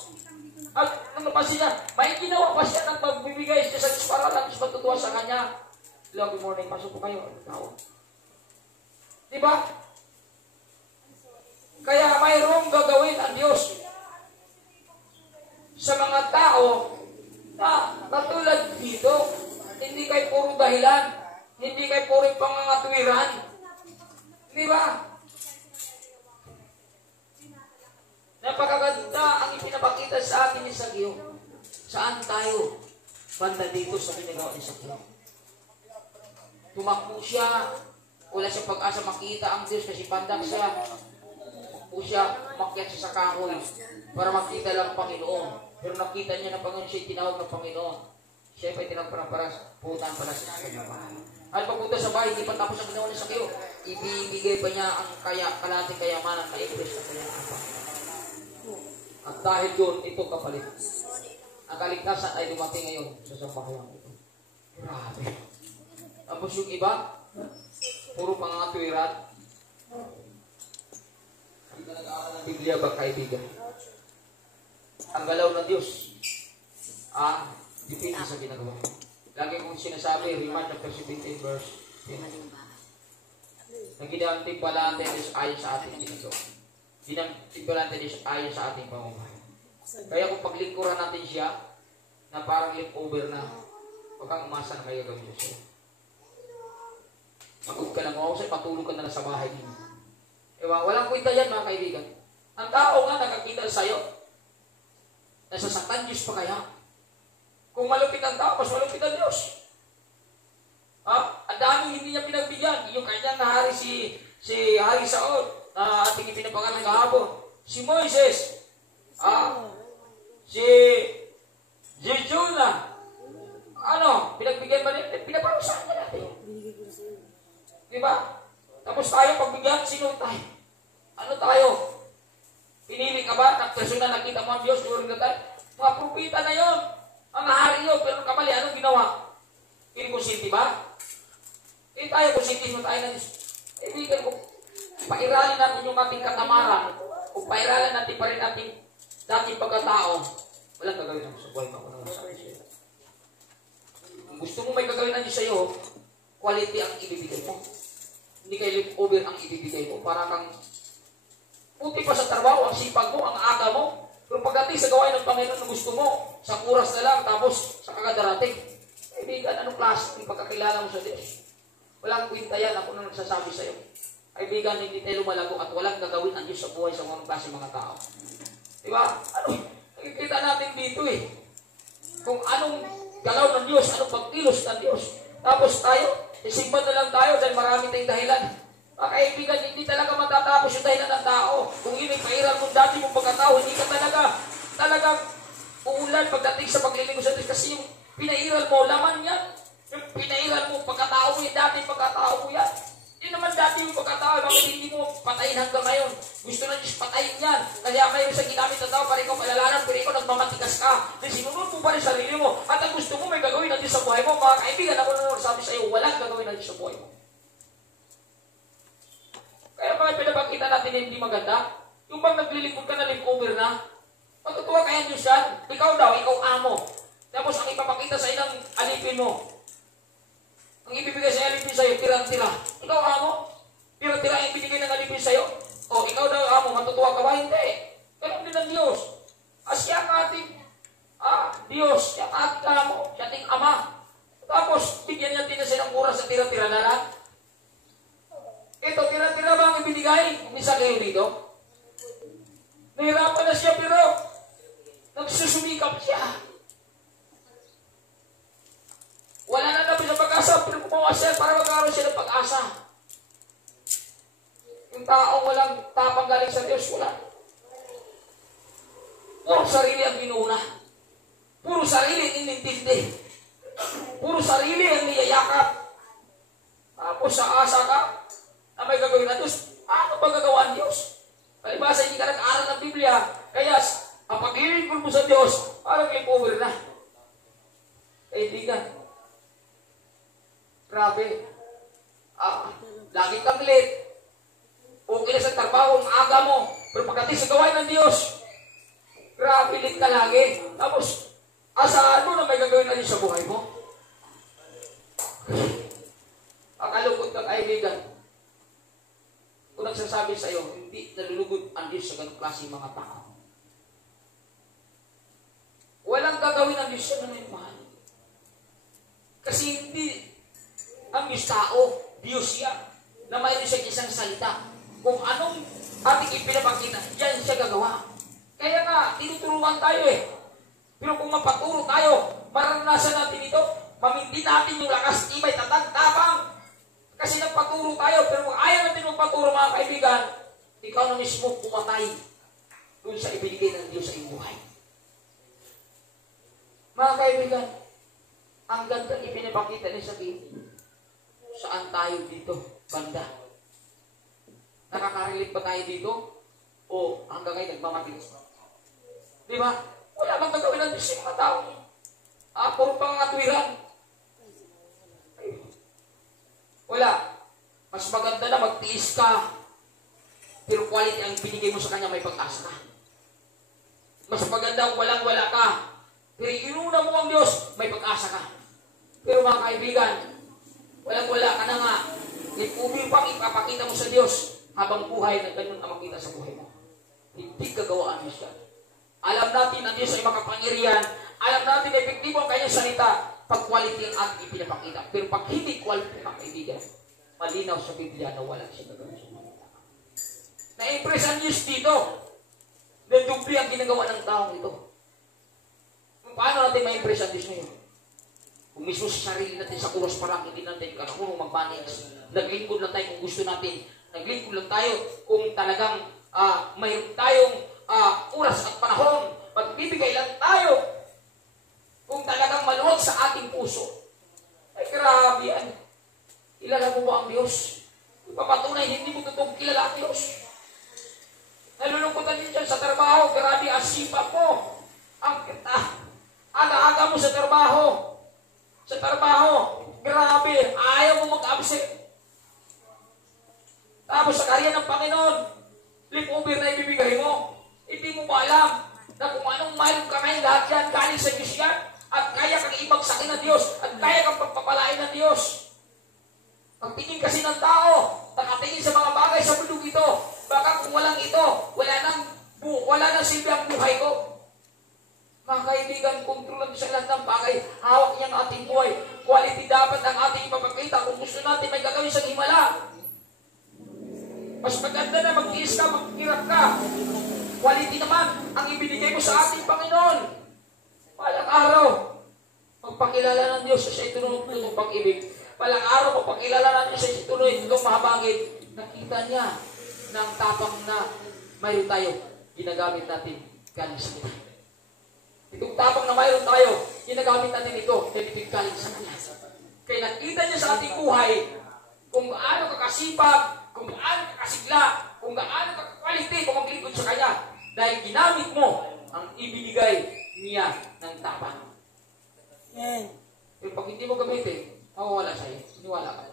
At nang napasin niya, may ginawa pa siya ng magbibigay siya sa Diyos para lang siya matutuwa sa Kanya. Hello, good morning, pasok po kayo. Diba? Kaya mayroong gagawin ang Diyos sa mga tao na katulad dito, hindi kayo puro dahilan, hindi kayo puro pangangatwiran. Di ba? Napakaganda ang ipinapakita sa atin ni Sagyo. Saan tayo? Banda dito sa pinagawa ni Sagyo. Tumakbo siya, wala siyang pag-asa makita ang Diyos kasi pandak siya. Tumakbo siya, umakyat siya sa kahoy para makita lang ang Panginoon. Pero nakita niya na Panginoon siya tinawag ng Panginoon. Siya ay tinagparas, putan pala sa kanyang bahay. At pagpunta sa bahay, hindi pa tapos ang ginawa niya sa kayo. Ibibigay pa niya ang kalating kayamanan kay Iblis na kanyang apa. At dahil doon, ito kapalit. Ang kaligtasan ay dumating ngayon sa sampahayang ito. Grabe. Tapos yung iba, puro pangangatwiran. Hindi ka nag-aaral ng Biblia ba, kaibigan? Ang galaw ng Diyos, depende sa ginagawa. Lagi kong sinasabi, Rima chapter 17 verse 10. Nagidamtimpala natin is ayon sa ating ginagawa. Ginamtimpala natin is ayon sa ating pamumuhay. Kaya kung paglingkuran natin siya, na parang leftover na, huwag kang umasa na kayo gawin Diyos. Pagod ka lang ako sa'yo, patulog ka na lang sa bahay niyo. Ewa, walang kwenta yan mga kaibigan. Ang tao nga nakakita sa'yo, nasasaktan Diyos pa kaya? Kung malupit ang tao, mas malupit ang Diyos. Ang daming hindi niya pinagbigyan. Yung kanyang nahari si Hari Saul, na ating ipinapangalan kahapon. Si Moises. Si Jonah. Pinagbigyan ba niya? Pinaparusahan niya natin. Diba? Tapos tayo pagbigyan, sino tayo? Ano tayo? Pinili ka ba? Nagpersonal nakita mo ang Diyos, during the time? Mga propita na yun. Ang hari yun, pero kamali, anong ginawa? Kinikonsinti ba? Tayo, konsinti mo tayo na Diyos. Ibigan ko, pairalin natin yung ating katamaran, o pairalin natin pa rin ating dating pagkatao, walang gagawin ako sa buhay mo. Kung gusto mo may gagawin ang Diyos sa'yo, quality ang ibibigay mo. Hindi kayo over ang ibibigay mo. Para kang puti pa sa trabaho, ang sipag mo, ang aga mo. Pero pagdating sa gawain ng Panginoon na gusto mo, sa kuras na lang, tapos sa kakadarating. Kaibigan, anong klase ng pagkakilala mo sa Diyos? Walang kwenta yan, ako na nagsasabi sa iyo. Kaibigan, hindi tayo lumalago at walang gagawin ang Diyos sa buhay sa mga klase mga tao. Diba? Nakikita natin dito kung anong galaw ng Diyos, anong pagkilos ng Diyos. Tapos tayo, isimba na lang tayo dahil marami tayong dahilan. Mga kaibigan, hindi talaga matatapos yung dahilan ng tao. Kung yun ay pairal mong dati mong pagkatao, hindi ka talagang uulan pagdating sa paglilingkod sa Diyos. Kasi yung pinairal mo, laman yan. Yung pinairal mo, pagkatao mo, yung dati pagkatao mo yan. Yun naman dati yung pagkatao, bakit hindi mo patayin hanggang ngayon? Gusto na Diyos patayin yan. Kaya kayo sa ginamit ng tao, para ikaw palalanan, pero ikaw nagmamatikas ka. Then sinunod mo pa rin sarili mo. At ang gusto mo, may gagawin ng Diyos sa buhay mo. Mga kaibigan, ako na sabi sa iyo, walang gagawin ng Diyos sa buhay mo. Kaya mga pinapakita natin na hindi maganda, yung bang naglilingkod ka na leftover na, matutuwa kaya Diyos yan, ikaw daw, ikaw amo. Tapos ang ipapakita sa ilang alipin mo, ang ibibigay sa alipin sa'yo, tirang-tira. Ikaw amo, tira-tira ang ibinigay ng alipin sa'yo. O, ikaw daw amo, matutuwa ka ba? Hindi. Ganun din ang Diyos. tira-tira na lang? Ito, tira-tira ba ang ibinigay? Umisa kayo dito? Nahirapan na siya pero nagsusumikap siya. Wala na namin sa pag-asa, pero kumuha siya para magkaroon siya ng pag-asa. Yung taong walang tapang galing sa Diyos, wala. Puro sarili ang ginuna. Puro sarili ang inintindi. Puro sarili ang niyayakap. Tapos sa asa ka, na may gagawin na Diyos, ano ba gagawa ng Diyos? Palibasa, hindi ka nag-aaral ng Biblia. Kaya, ang pag-iligol mo sa Diyos, parang lip-over na. Kaibigan, grabe. Lagi kang late. Okay na sa trabaho, ang aga mo. Pero pagdating sa gawain ng Diyos, grabe late ka lagi. Tapos, asahan mo na may gagawin na din sa buhay mo? Pakalungkot ka, kaibigan. Kung nagsasabi sa iyo, hindi nalulugod ang Diyos sa ganong klase mga tao. Walang gagawin ang Diyos sa ganun mahal. Kasi hindi ang Diyos tao, Diyos siya, na mayroon siya isang salita. Kung anong ating ipinapakita, yan siya gagawa. Kaya nga, tinuturuan tayo eh. Pero kung mapaturo tayo, maranasan natin ito, mamintin natin yung lakas, ibay, tatag, tapang. Kasi nagpaturo tayo, pero kung ayaw natin magpaturo mga kaibigan, ikaw na mismo pumatay dun sa ibinigay ng Diyos sa iyong buhay. Mga kaibigan, ang ganda ipinapakita ni sa akin. Saan tayo dito, banda? Nakaka-relate ba tayo dito? O hanggang ngayon nagmamatigas na? Di ba? Wala bang gagawin ng Diyos yung mga tao? Puro pang atwiran. Wala. Mas maganda na magtiis ka. Pero quality ang binigay mo sa Kanya, may pag-asa ka. Mas maganda kung walang-wala ka. Pero inuna mo ang Diyos, may pag-asa ka. Pero mga kaibigan, walang-wala ka na nga. Ipumil pang ipapakita mo sa Diyos habang buhay na ganun ang makita sa buhay mo. Hindi kagawaan mo siya. Alam natin na Diyos ay makapangyarihan. Alam natin na epektibo ang kanyang salita pag quality ang ating ipinapakita. Pero pag hindi quality, mga kaibigan, malinaw sa Biblia na wala siya gagawin sa mga tao. Na-impress ang Diyos dito. Na dubli ang ginagawa ng taong ito. Paano natin ma-impress ang Diyos ngayon? Kung mismo sa sarili natin sa kuros parang hindi natin karunong mag-manage. Naglingkod lang tayo kung gusto natin. Naglingkod lang tayo kung talagang mayroon tayong oras at panahon. Magbibigay lang tayo kung talagang maluwag sa ating puso. Ay grabe yan. Kilala mo ba ang Diyos? Ipapatunay, hindi mo totoong kilala ang Diyos. Nalulungkotan din dyan sa trabaho. Grabe ang sipa mo. Ang kita. Aga-aga mo sa trabaho. Sa trabaho, grabe, ayaw mo mag-absent. Tapos sa karya ng Panginoon, lip-over na ibibigay mo. Hindi mo ba alam na kung anong mayroon ka ngayon, lahat yan, galing sa Diyos yan, at kaya kang ibagsakin ng Diyos, at kaya kang pagpapalain ng Diyos. Pagtingin kasi ng tao, nakatingin sa mga bagay sa mundo ito, baka kung walang ito, wala nang silbi ang buhay ko. Mga kaibigan, kontrolan sa lahat ng bagay. Hawak niya ang ating buhay. Quality dapat ang ating ipapakita. Kung gusto natin may gagawin sa himala. Mas maganda na mag-tiis ka, mag-hirap ka. Quality naman ang ibinigay mo sa ating Panginoon. Palang araw, magpakilala ng Diyos sa ituloy ng pag-ibig. Palang araw, magpakilala ng Diyos sa ituloy ng mahabagin. Nakita niya ng tapang na mayroon tayo. Ginagamit natin galing sa kita. Itong tapang na mayroon tayo, ginagamit natin ito, dahil ito'y galing sa Kanya. Kaya nakita niya sa ating buhay, kung gaano kakasipag, kung gaano kakasigla, kung gaano kakakwalite, kung maglingkod sa Kanya, dahil ginamit mo ang ibinigay niya ng tapang. Pero pag hindi mo gamitin, mawawala sa'yo. Siniwala ka.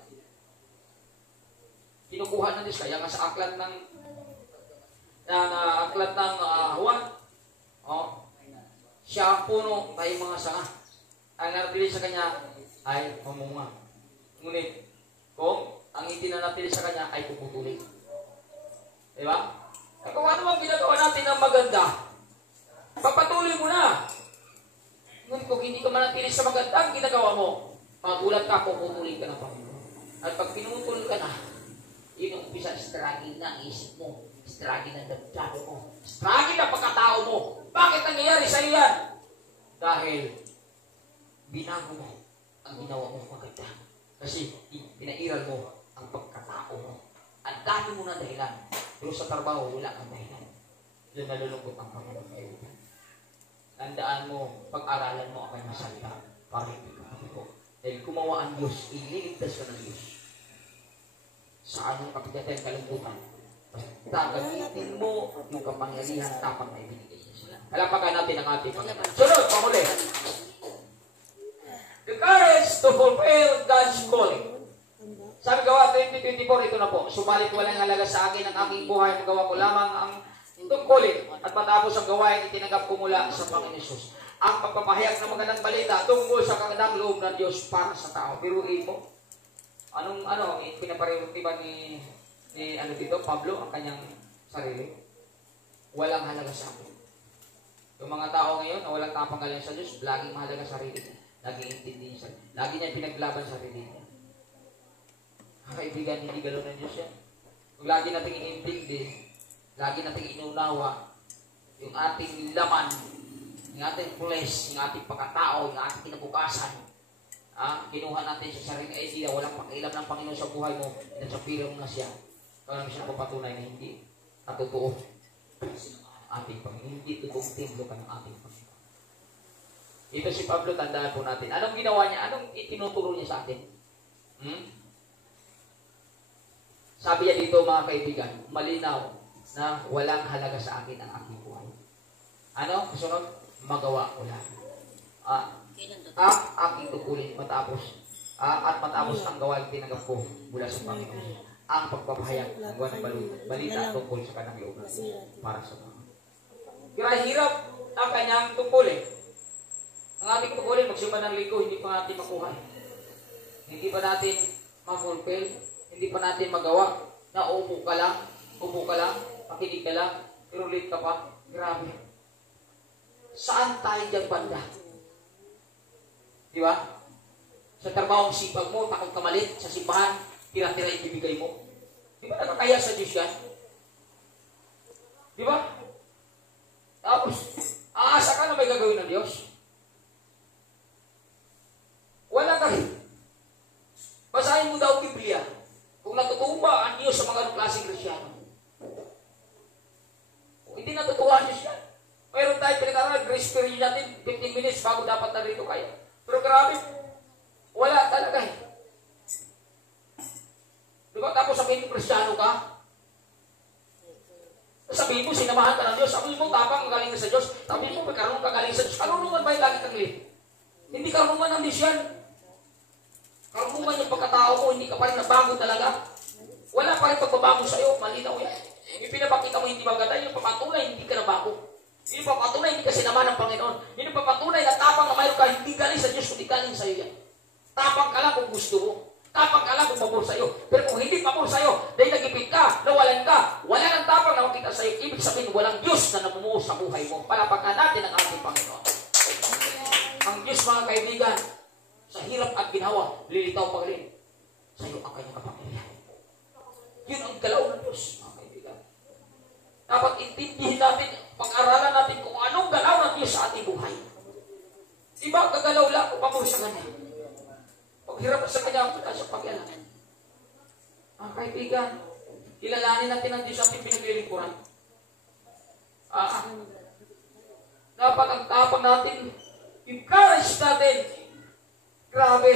Kinukuha ng Diyos, kaya nga sa aklat ng Juan, siya ang puno, tayo mga sanga. Ang natili sa Kanya ay mamunga. Ngunit, kung ang itinanatili sa Kanya ay puputulin. Diba? Kung ano ang ginagawa natin ng maganda, papatuloy mo na. Ngunit kung hindi ka manatili sa maganda ang ginagawa mo, magulat ka, puputulin ka ng Panginoon. At pag pinutol ka na, yun ang umpisa, struggle na ang isip mo, struggle na damdamin mo, struggle na pagkatao mo. Bakit nangyayari sa iyo yan? Dahil binago mo ang ginawa mo maganda. Kasi pinairal mo ang pagkatao mo. Ang dami mo na dahilan. Pero sa trabaho, wala kang dahilan. Doon nalulungkot ang Panginoon kayo. Tandaan mo, pag-aralan mo ang kanyang salita para hindi ka matigo. Dahil kumawa ang Diyos, ililigtas ka ng Diyos. Sa anong kapigatan, kalungkutan. Gagamitin mo yung kapangyarihan tapang na ibinigay niya sila. Halapakan natin ang ating Panginoon. Sunod, panguli. The courage to fulfill God's calling. Sabi gawa 2024, ito na po. Subalit walang halaga sa akin ang aking buhay. Magawa ko lamang ang tungkulin at matapos ang gawain itinanggap ko mula sa Panginoon Jesus. Ang pagpapahayag ng magandang balita tungkol sa kagandang loob ng Diyos para sa tao. Biruin mo. Pinapareho ba ni dito, Pablo, ang kanyang sarili? Walang halaga sa akin. Yung mga tao ngayon na walang kapanggalan sa Diyos, laging mahalaga sa sarili niya. Laging intindi niya. Lagi niya pinaglaban sa sarili niya. Kaibigan, hindi gano'n ng Diyos yan. Kung lagi natin inintindi, lagi natin inunawa yung ating laman, yung ating flesh, yung ating pagkatao, yung ating kinabukasan. Kinuha natin sa sarili idea, walang pakialam ng Panginoon sa buhay mo, nasapiran mo na siya. Kaya namin siya papatunay na hindi katotoo. Ating Panginoon, hindi totoong templo ka ng ating Panginoon. Ito si Pablo, tandaan po natin. Anong ginawa niya? Anong itinuturo niya sa atin? Sabi niya dito, mga kaibigan, malinaw na walang halaga sa akin ang aking buhay. Ano? Kasunod, magawa ko lang. Ang aking tukulin matapos. At matapos ang gawain tinanggap ko mula sa Panginoon. Ang pagpapahayag ng buwan ng balita tungkol sa kanang loob para sa mga. Kaya hirap ang kanyang tungkulin. Ang ating tungkulin, magsimba ng linggo, hindi pa natin makuha. Hindi pa natin ma-fulfill. Hindi pa natin magawa. Na upo ka lang, pakinig ka lang, pero late ka pa. Grabe. Saan tayo dyan banda? Di ba? Sa trabaho ang sipag mo, takot ka malit, sa simbahan, tira-tira ibibigay mo. Di ba nakakaya sa Diyos yan? Di ba? Tapos, aasa ka na may gagawin ng Diyos? Wala ka rin. Basahin mo daw Biblia. Kung natutuwa ba ang Diyos sa mga klaseng Krisyano? Kung hindi natutuwa ang Diyos yan. Mayroon tayo pinag-aralan, grace period natin, 15 minutes bago dapat narito kayo. Pero grabe, wala talaga eh. Diba? Tapos sabihin mo, Krisyano ka? Sabihin mo, sinamahan ka ng Diyos. Sabihin mo, tapang galing sa Diyos. Sabihin mo, may karunong ka galing sa Diyos. Karunungan ba yung lagi kang lit? Hindi karunungan ng Diyos yan. Karunungan yung pagkatao mo, hindi ka pa rin nabago talaga. Wala pa rin pagbabago sa'yo. Malinaw yan. Yung pinapakita mo hindi maganda, yung papatunay, hindi ka nabago. Yung papatunay, hindi ka sinamahan ng Panginoon. Yung papatunay na tapang na mayroon ka, hindi galing sa Diyos, kundi galing sa'yo yan. Tapang ka lang kung gusto mo. Tapang ka lang kung pabor sa'yo. Pero kung hindi pabor sa'yo, dahil nagipit ka, nawalan ka, wala nang tapang na makita sa'yo, ibig sabihin, walang Diyos na namumuo sa buhay mo. Palapakan natin ang ating Panginoon. Ang Diyos, mga kaibigan, sa hirap at ginawa, lilitaw pa rin sa'yo ang kanyang kapangyarihan. Yun ang galaw ng Diyos, mga kaibigan. Dapat intindihin natin, pag-aralan natin kung anong galaw ng Diyos sa ating buhay. Diba, kagalaw lang kung pabor sa Kanya. Paghirap sa Kanya, wala sa pag-alaman. Mga kaibigan, kilalanin natin ang Diyos ating pinaglilingkuran. Dapat ang tapang natin, encourage natin. Grabe.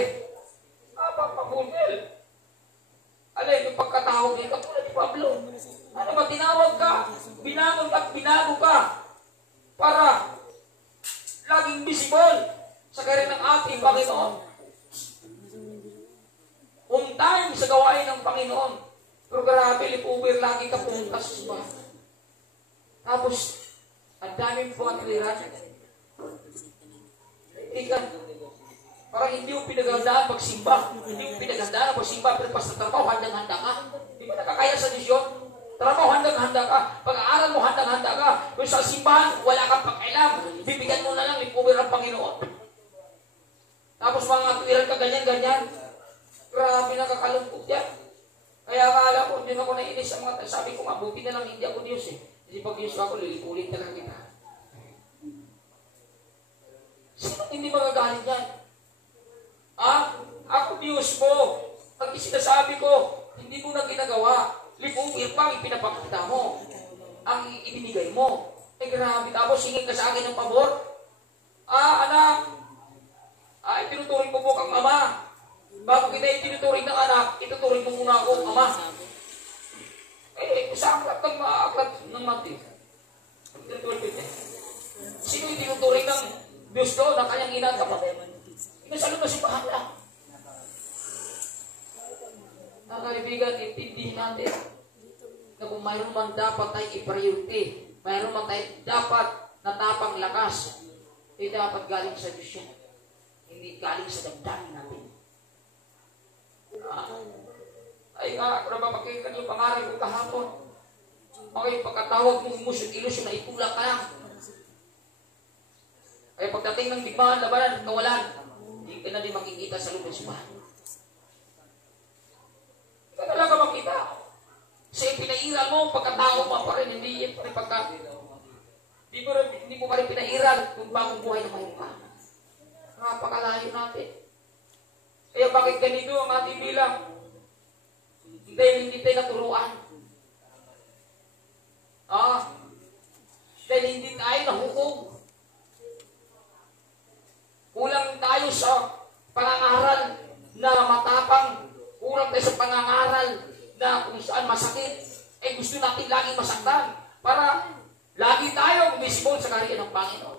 Pag-fulfill. Alay, yung pagkatawag niya, katulad ni Pablo. Ano ba, tinawag ka? Binangon at binago ka. Para laging visible sa karin ng ating Panginoon. On time sa gawain ng Panginoon. Pero grabe, lipuwer, lagi ka pumunta sa simbahan. Tapos, ang daming po ang kliran. Ikan, parang hindi mo pinaghandaan pagsimba. Hindi mo pinaghandaan pagsimba, pero pas na trabaho, handang-handa ka. Di ba nakakaya sa Diyos yun? Trabaho, handang-handa ka. Pag-aaral mo, handang-handa ka. Kung sa simbahan, wala kang pakialam. Bibigyan mo na lang, lipuwer ang Panginoon. Tapos mga tuwiran ka, ganyan-ganyan. Grabe na nakakalungkot yan. Kaya akala ko, hindi ako nainis sa mga, sabi ko, mabuti na lang, hindi ako Diyos eh. Kasi pag Diyos ako, lilipulit na lang kita. Sino hindi magagalit yan? Ako Diyos mo. Ang sinasabi ko, hindi mo na ginagawa. Lipumir pa ang ipinapakita mo. Ang ibinigay mo. Grabe, tapos singin ka sa akin ng pabor. Anak, itinuturing mo po kang ama. Bago kita itinuturing ng anak, ituturing mo muna ako, ama. Sa aklat ng Matthew. Sino itinuturing ng Diyos ko na kanyang ina at kapatid? Inasalo na si Pahala. Mga kaibigan, intindihin natin na kung mayroon man dapat tayong i-priority, mayroon man tayong dapat natapang lakas, dapat galing sa Diyos yan. Hindi galing sa damdamin natin. Ay nga, kung napapakikan yung pangaral ko kahapon, okay, pagkatawag mong ilusyon na itulak ka lang. Kaya pagdating ng digmaan, labanan, kawalan, hindi ka na din makikita sa loob ng simbahan. Hindi ka talaga makita. Kasi pinairal mo, pagkatao mo pa rin, hindi yun pa rin pagka... Hindi mo pa rin pinairal kung bagong buhay na mayroon ka. Napakalayo natin. Kaya bakit ganito ang ating bilang? Dahil hindi tayo naturuan. Dahil hindi tayo nahukom. Kulang tayo sa pangangaral na matapang. Kulang tayo sa pangangaral na kung saan masakit. Gusto natin laging masaktan. Para lagi tayo umisibol sa kaharian ng Panginoon.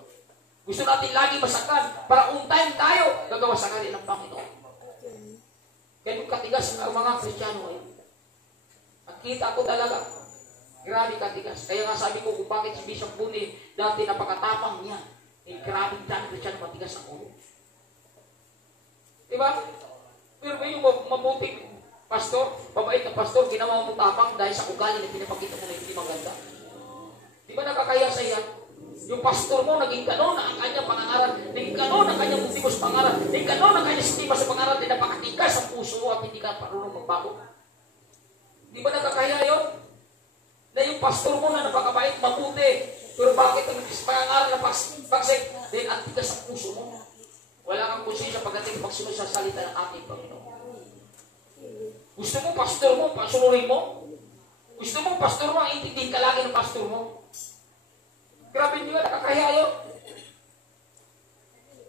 Gusto natin lagi masaktan. Para untayin tayo gagawa sa kaharian ng Panginoon. Ganun katigas ang mga Kristiyano ngayon. Nakita ko talaga. Grabe katigas. Kaya nga sabi ko kung bakit si Bishop Buni dati napakatapang niya. Grabe dyan Kristiyano matigas ang ulo. Diba? Pero ba yung mabuting pastor, mabait na pastor, ginawa mo tapang dahil sa ugali na pinapakita mo na hindi maganda. Di ba nakakaya sa iyan? Yung pastor mo, naging ganon ang kanyang pangangaral, naging ganon ang kanyang motibo sa pangaral, naging ganon ang kanyang sistema sa pangaral, na napakatigas ang puso mo at hindi ka parunong magbago. Di ba nakakaya yun? Na yung pastor mo na napakabait, mabuti, pero bakit ang pangangaral na pagsik? Dahil ang tigas ang puso mo. Wala kang konsensya pagdating pagsunod sa salita ng ating Panginoon. Gusto mo pastor mo, pasunurin mo? Gusto mo pastor mo, ang intindihin ka lagi ng pastor mo? Grabe nyo, nakakaya yun.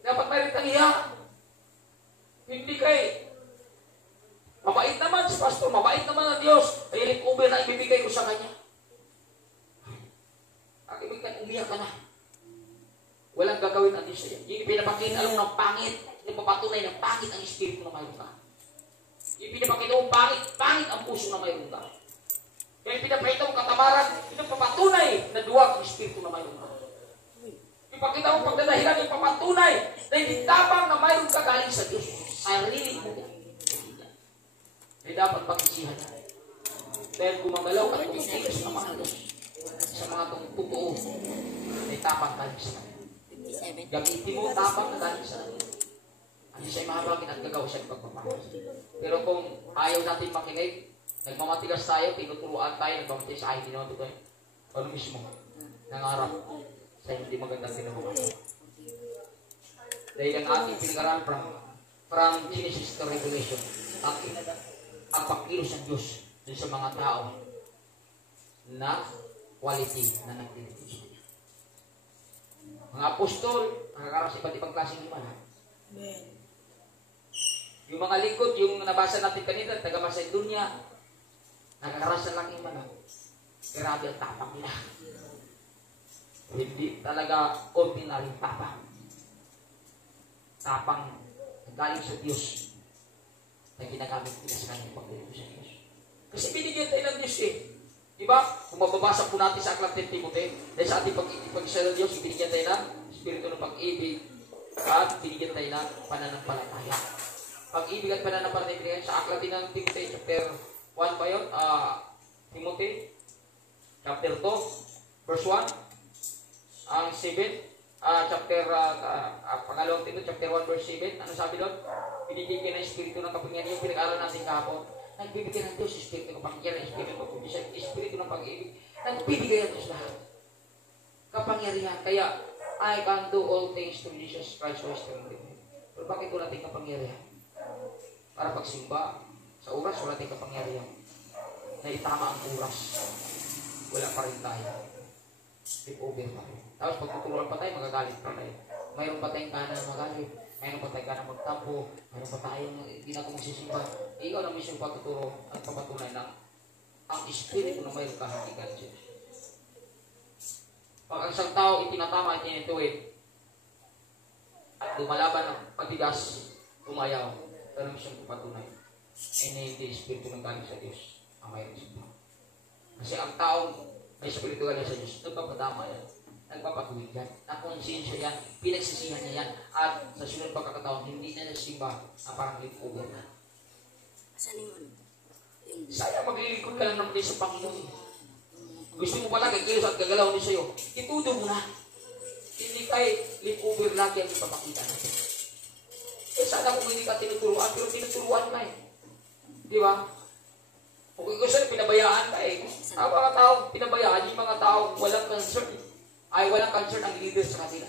Dapat may rin tanghiya. Hindi kayo. Mabait naman si pastor, mabait naman ang Diyos. Ay lip-over na ibibigay ko sa kanya. Ang ibigay, umiyak ka na. Walang gagawin ang Diyos sa iyo. Yung pinapakita mo ng pangit, ipapatunay ng pangit ang espiritu na mayroon ka. Yung pinapakita mo pangit ang puso na mayroon ka. Kaya pinapakita mo katamaran, ipapatunay na duwag ang espiritu na mayroon ka. Ipakita mo pagdadahilan, ipapatunay na hindi tapang na mayroon ka galing sa Diyos. Sarili mo. Ay dapat pag-isihan na. Dahil gumagalaw at kumikilos ng mga Diyos sa mga totoo ay tapang galing sa Kanya. Gamitin mo tapang na galing sa Kanya. Hindi siya mahabagin at gagawa siya ng pagpapahal. Pero kung ayaw natin makinig, nagmamatigas tayo, tinuturuan tayo, nagmamatigas sa ayaw, hindi naman ito. Ano mismo? Nangarap sa hindi magandang tinuruan. Dahil ang ating pinag-aralan from Genesis to Revelation, ang pagkilos ng Diyos dun sa mga tao na quality na nagtitipid sa Kanya. Mga apostol, nakakaroon sa iba't ibang klaseng himala. Yung mga lingkod, yung nabasa natin kanina, taga-Macedonia, nakakarasan lang himala. Grabe ang tapang nila. Hindi talaga ordinary tapang. Tapang na galing sa Diyos na ginagamit nila sa kanyang pagkilos sa Diyos. Kasi binigyan tayo ng Diyos eh. Diba? Kung mababasa po natin sa aklat ng Timothy, dahil sa ating pag-isa ng Diyos, binigyan tayo ng Espiritu ng pag-ibig at binigyan tayo ng pananampalataya. Pag-ibig at pananampalataya sa aklat din ng Timothy, chapter 1 pa yun, Timothy, chapter 2, verse 1, ang 7, pangalawang Timothy, chapter 1, verse 7, ano sabi doon? Binibigyan ng Espiritu ng kapangyarihan. Yung pinag-aral natin kahapon. Nagbibigay ng Diyos Espiritu ng kapangyarihan, Espiritu ng pagpapasya, Espiritu ng pag-ibig. Nagbibigay ng Diyos lahat. Kapangyarihan. Kaya, I can do all things through Jesus Christ who strengthens me. Pero bakit wala tayong kapangyarihan? Para pagsimba, sa oras wala tayong kapangyarihan. Na itama ang oras. Wala pa rin tayo. Flip over pa rin. Tapos pagtuturuan pa tayo, magagalit pa tayo. Mayroon pa tayong kanan na magalit. Mayroon pa tayong kanan magtampo. Mayroon pa tayong hindi na ako magsisimba. Ikaw na mismo pagtuturo at papatunay ng ang Espiritu na mayroon kahakigan siya. Pag ang isang tao itinatama at itinituwid at lumalaban ng patigas, umayaw, ganun siyang papatunay. Hindi Espiritu ng galing sa Diyos ang mayroon siya. Kasi ang taong may Espiritu galing sa Diyos, nagpapadama yan. Nagpapatuwid yan. Nakonsensya yan. Pinagsisihan niya yan. At sa sunod pagkakataon, hindi na nasimba ang parang live-over na. Sayang maglilingkod ka lang naman din sa Panginoon. Gusto mo pala kikilos at gagalaw niya sa'yo. Itudo mo na. Hindi tayo live-over lagi ang ipapakita natin. Sana kung hindi ka tinuturuan, pero tinuturuan ka eh. Di ba? Kung gusto na pinabayaan ka eh. Ang mga tao pinabayaan, yung mga tao walang concern. Ay walang concern ang leader sa kanila.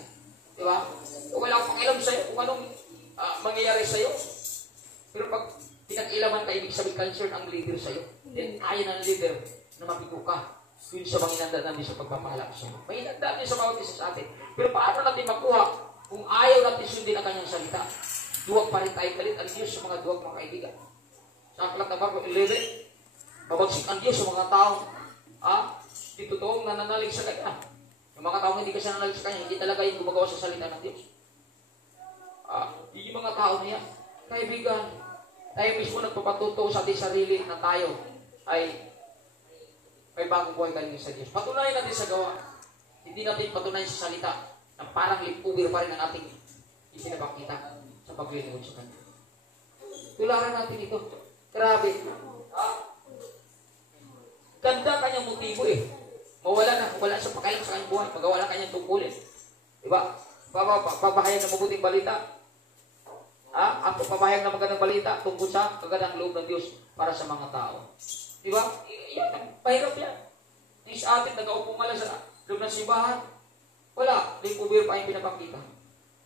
Di ba? Kung wala akong pakialam sa'yo, kung anong mangyayari sa'yo. Pero pag pinag-ilaman ka, ibig sabihin concern ang leader sa'yo. Then ayaw ng leader na mapigo ka. Yun sa mga inanda natin sa pagpapalak sa'yo. May inanda natin sa bawat isa sa atin. Pero paano natin makuha kung ayaw natin sundin ang kanyang salita? Duwag pa rin tayo galit ang Diyos sa mga duwag mga kaibigan. Sa aklat na Marko 11, mabagsik ang Diyos sa mga taong di totoong nananalig sa kanya. Yung mga taong hindi kasi nananalig sa kanya, hindi talaga yung gumagawa sa salita ng Diyos. Yung mga tao na yan, kaibigan, tayo mismo nagpapatuto sa ating sarili na tayo ay may bagong buhay galing sa Diyos. Patunayan natin sa gawa. Hindi natin patunayan sa salita na parang lipuber pa rin ang ating isinapakita sa paglilingkod sa Kanya. Tularan natin ito. Grabe. Ganda kanyang motibo eh. Wala sa pakailan sa kanyang buhay. Magawa lang kanyang tungkulin. Diba? Papahayag ng mabuting balita. Ang papahayag ng magandang balita tungkol sa kagandang loob ng Diyos para sa mga tao. Diba? Yan, pahirap yan. Yung sa atin, nag-aupo nga lang sa loob ng simbahan. Wala. Lipuber pa yung pinapakita.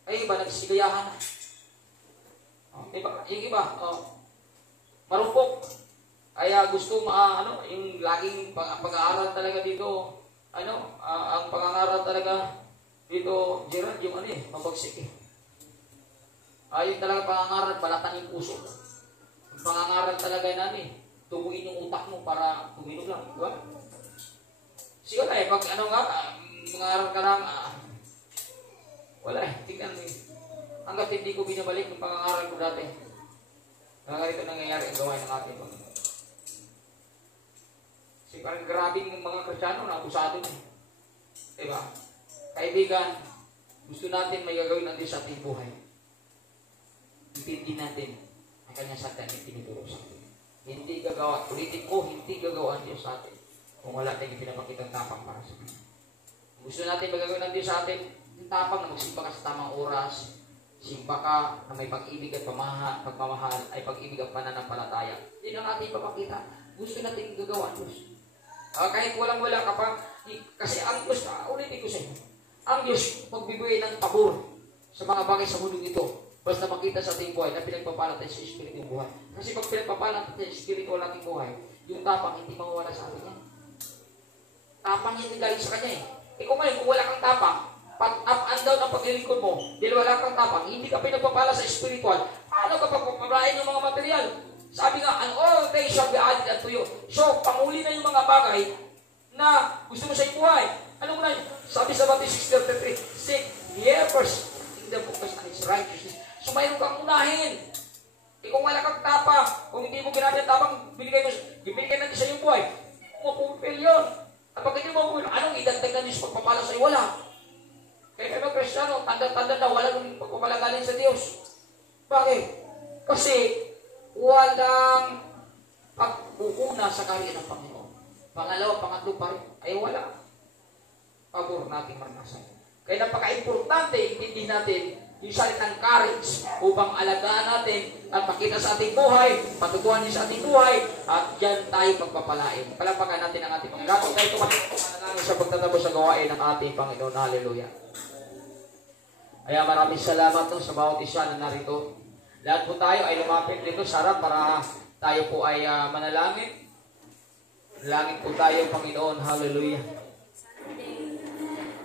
Ay iba, nagsisigayahan na. Diba? Yung iba, marupok. Kaya gusto yung laging pag-aaral talaga dito, ang pag-aaral talaga dito, Gerard, yung mabagsik eh. Yung talaga pag-aaral, balatan yung puso. Yung pag-aaral talaga tubuin yung utak mo para tuminog lang, di ba? Siguro pag pag-aaral ka lang, wala tingnan mo hanggat hindi ko binabalik yung pag-aaral ko dati. Ganito nangyayari ang gawain ng ating Panginoon. Kasi parang grabing mga Kristiyano na abusado na. Diba? Kaibigan, gusto natin may gagawin natin sa ating buhay. Intindi natin ang kanyang salita na tinuturo sa atin. Hindi gagawa, ulitin ko, hindi gagawa ang Diyos sa atin kung wala tayong pinapakitang tapang para sa atin. Gusto natin magagawin ng Diyos sa atin, yung tapang na magsimba ka sa tamang oras, simba ka na may pag-ibig at pagmamahal ay pag-ibig at pananampalataya. Hindi na natin ipapakita. Gusto natin gagawa ang Diyos. Kahit walang-wala ka pa, kasi ang Diyos, ulitin ko sa inyo, ang Diyos magbibigay ng pabor sa mga bagay sa mundong ito. Basta makita sa ating buhay na pinagpapalat tayo sa Espiritu yung buhay. Kasi pag pinagpapalat tayo sa Espiritu ang ating buhay, yung tapang hindi mawawala sa atin yan. Tapang hindi galing sa Kanya eh. Kung ngayon, kung wala kang tapang, pag up and down ang paglilingkod mo, dahil wala kang tapang, hindi ka pinagpapala sa spiritual, paano ka pagpapalain ng mga material? Sabi nga, and all things shall be added unto you. So, panguli na yung mga bagay na gusto mo sa iyong buhay. Ano mo na? Sabi sa Matthew 6:33, seek ye first in the focus on His righteousness. So, mayroon kang unahin. Kung wala kang tapang, kung hindi mo ginamit ang tapang, binigay natin sa iyong buhay, mapupil yun. At pag hindi mo, anong idagdag na Diyos pagpapala sa iyo? Wala. Kaya kayo Kristiyano, tanda-tanda na walang pagpapalagaling sa Diyos. Bakit? Kasi walang pagbuuna sa kaharian ng Panginoon. Pangalawa, pangatlo pa rin, ay wala. Pabor natin maranasan. Kaya napaka-importante, intindihin natin yung salitang courage upang alagaan natin at makita sa ating buhay, patutuhan niyo sa ating buhay, at dyan tayo pagpapalain. Palapakan natin ang ating Panginoon. Tayo tumanalangin sa pagtatapos sa gawain ng ating Panginoon. Hallelujah. Kaya maraming salamat sa bawat isa na narito. Lahat po tayo ay lumapit dito sa harap para tayo po ay manalangin. Langit po tayo, Panginoon. Hallelujah.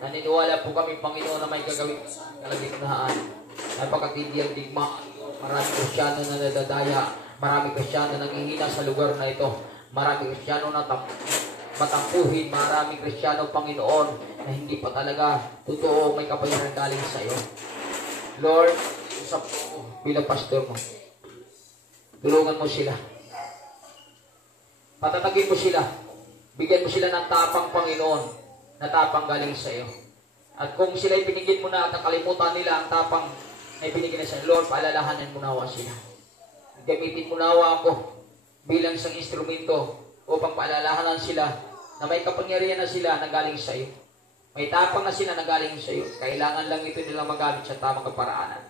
Naniniwala po kami, Panginoon, na may gagawin kalagitnaan. Napakatindi ang digmaan. Maraming Kristyano na nadadaya. Maraming Kristyano na nanghihina sa lugar na ito. Maraming Kristyano na matampuhin. Maraming Kristyano, Panginoon, na hindi pa talaga totoo may kapangyarihan galing sa iyo. Lord, usap mo bilang pastor mo. Tulungan mo sila. Patatagin mo sila. Bigyan mo sila ng tapang, Panginoon, na tapang galing sa iyo. At kung sila ibinigyan mo na at nakalimutan nila ang tapang na ibinigyan na sa iyo, Lord, paalalahanan mo nawa sila. Gamitin mo nawa ako bilang isang instrumento upang paalalahanan sila na may kapangyarihan na sila na galing sa iyo. May tapang na sila na galing sa iyo. Kailangan lang ito nilang magamit sa tamang kaparaanan.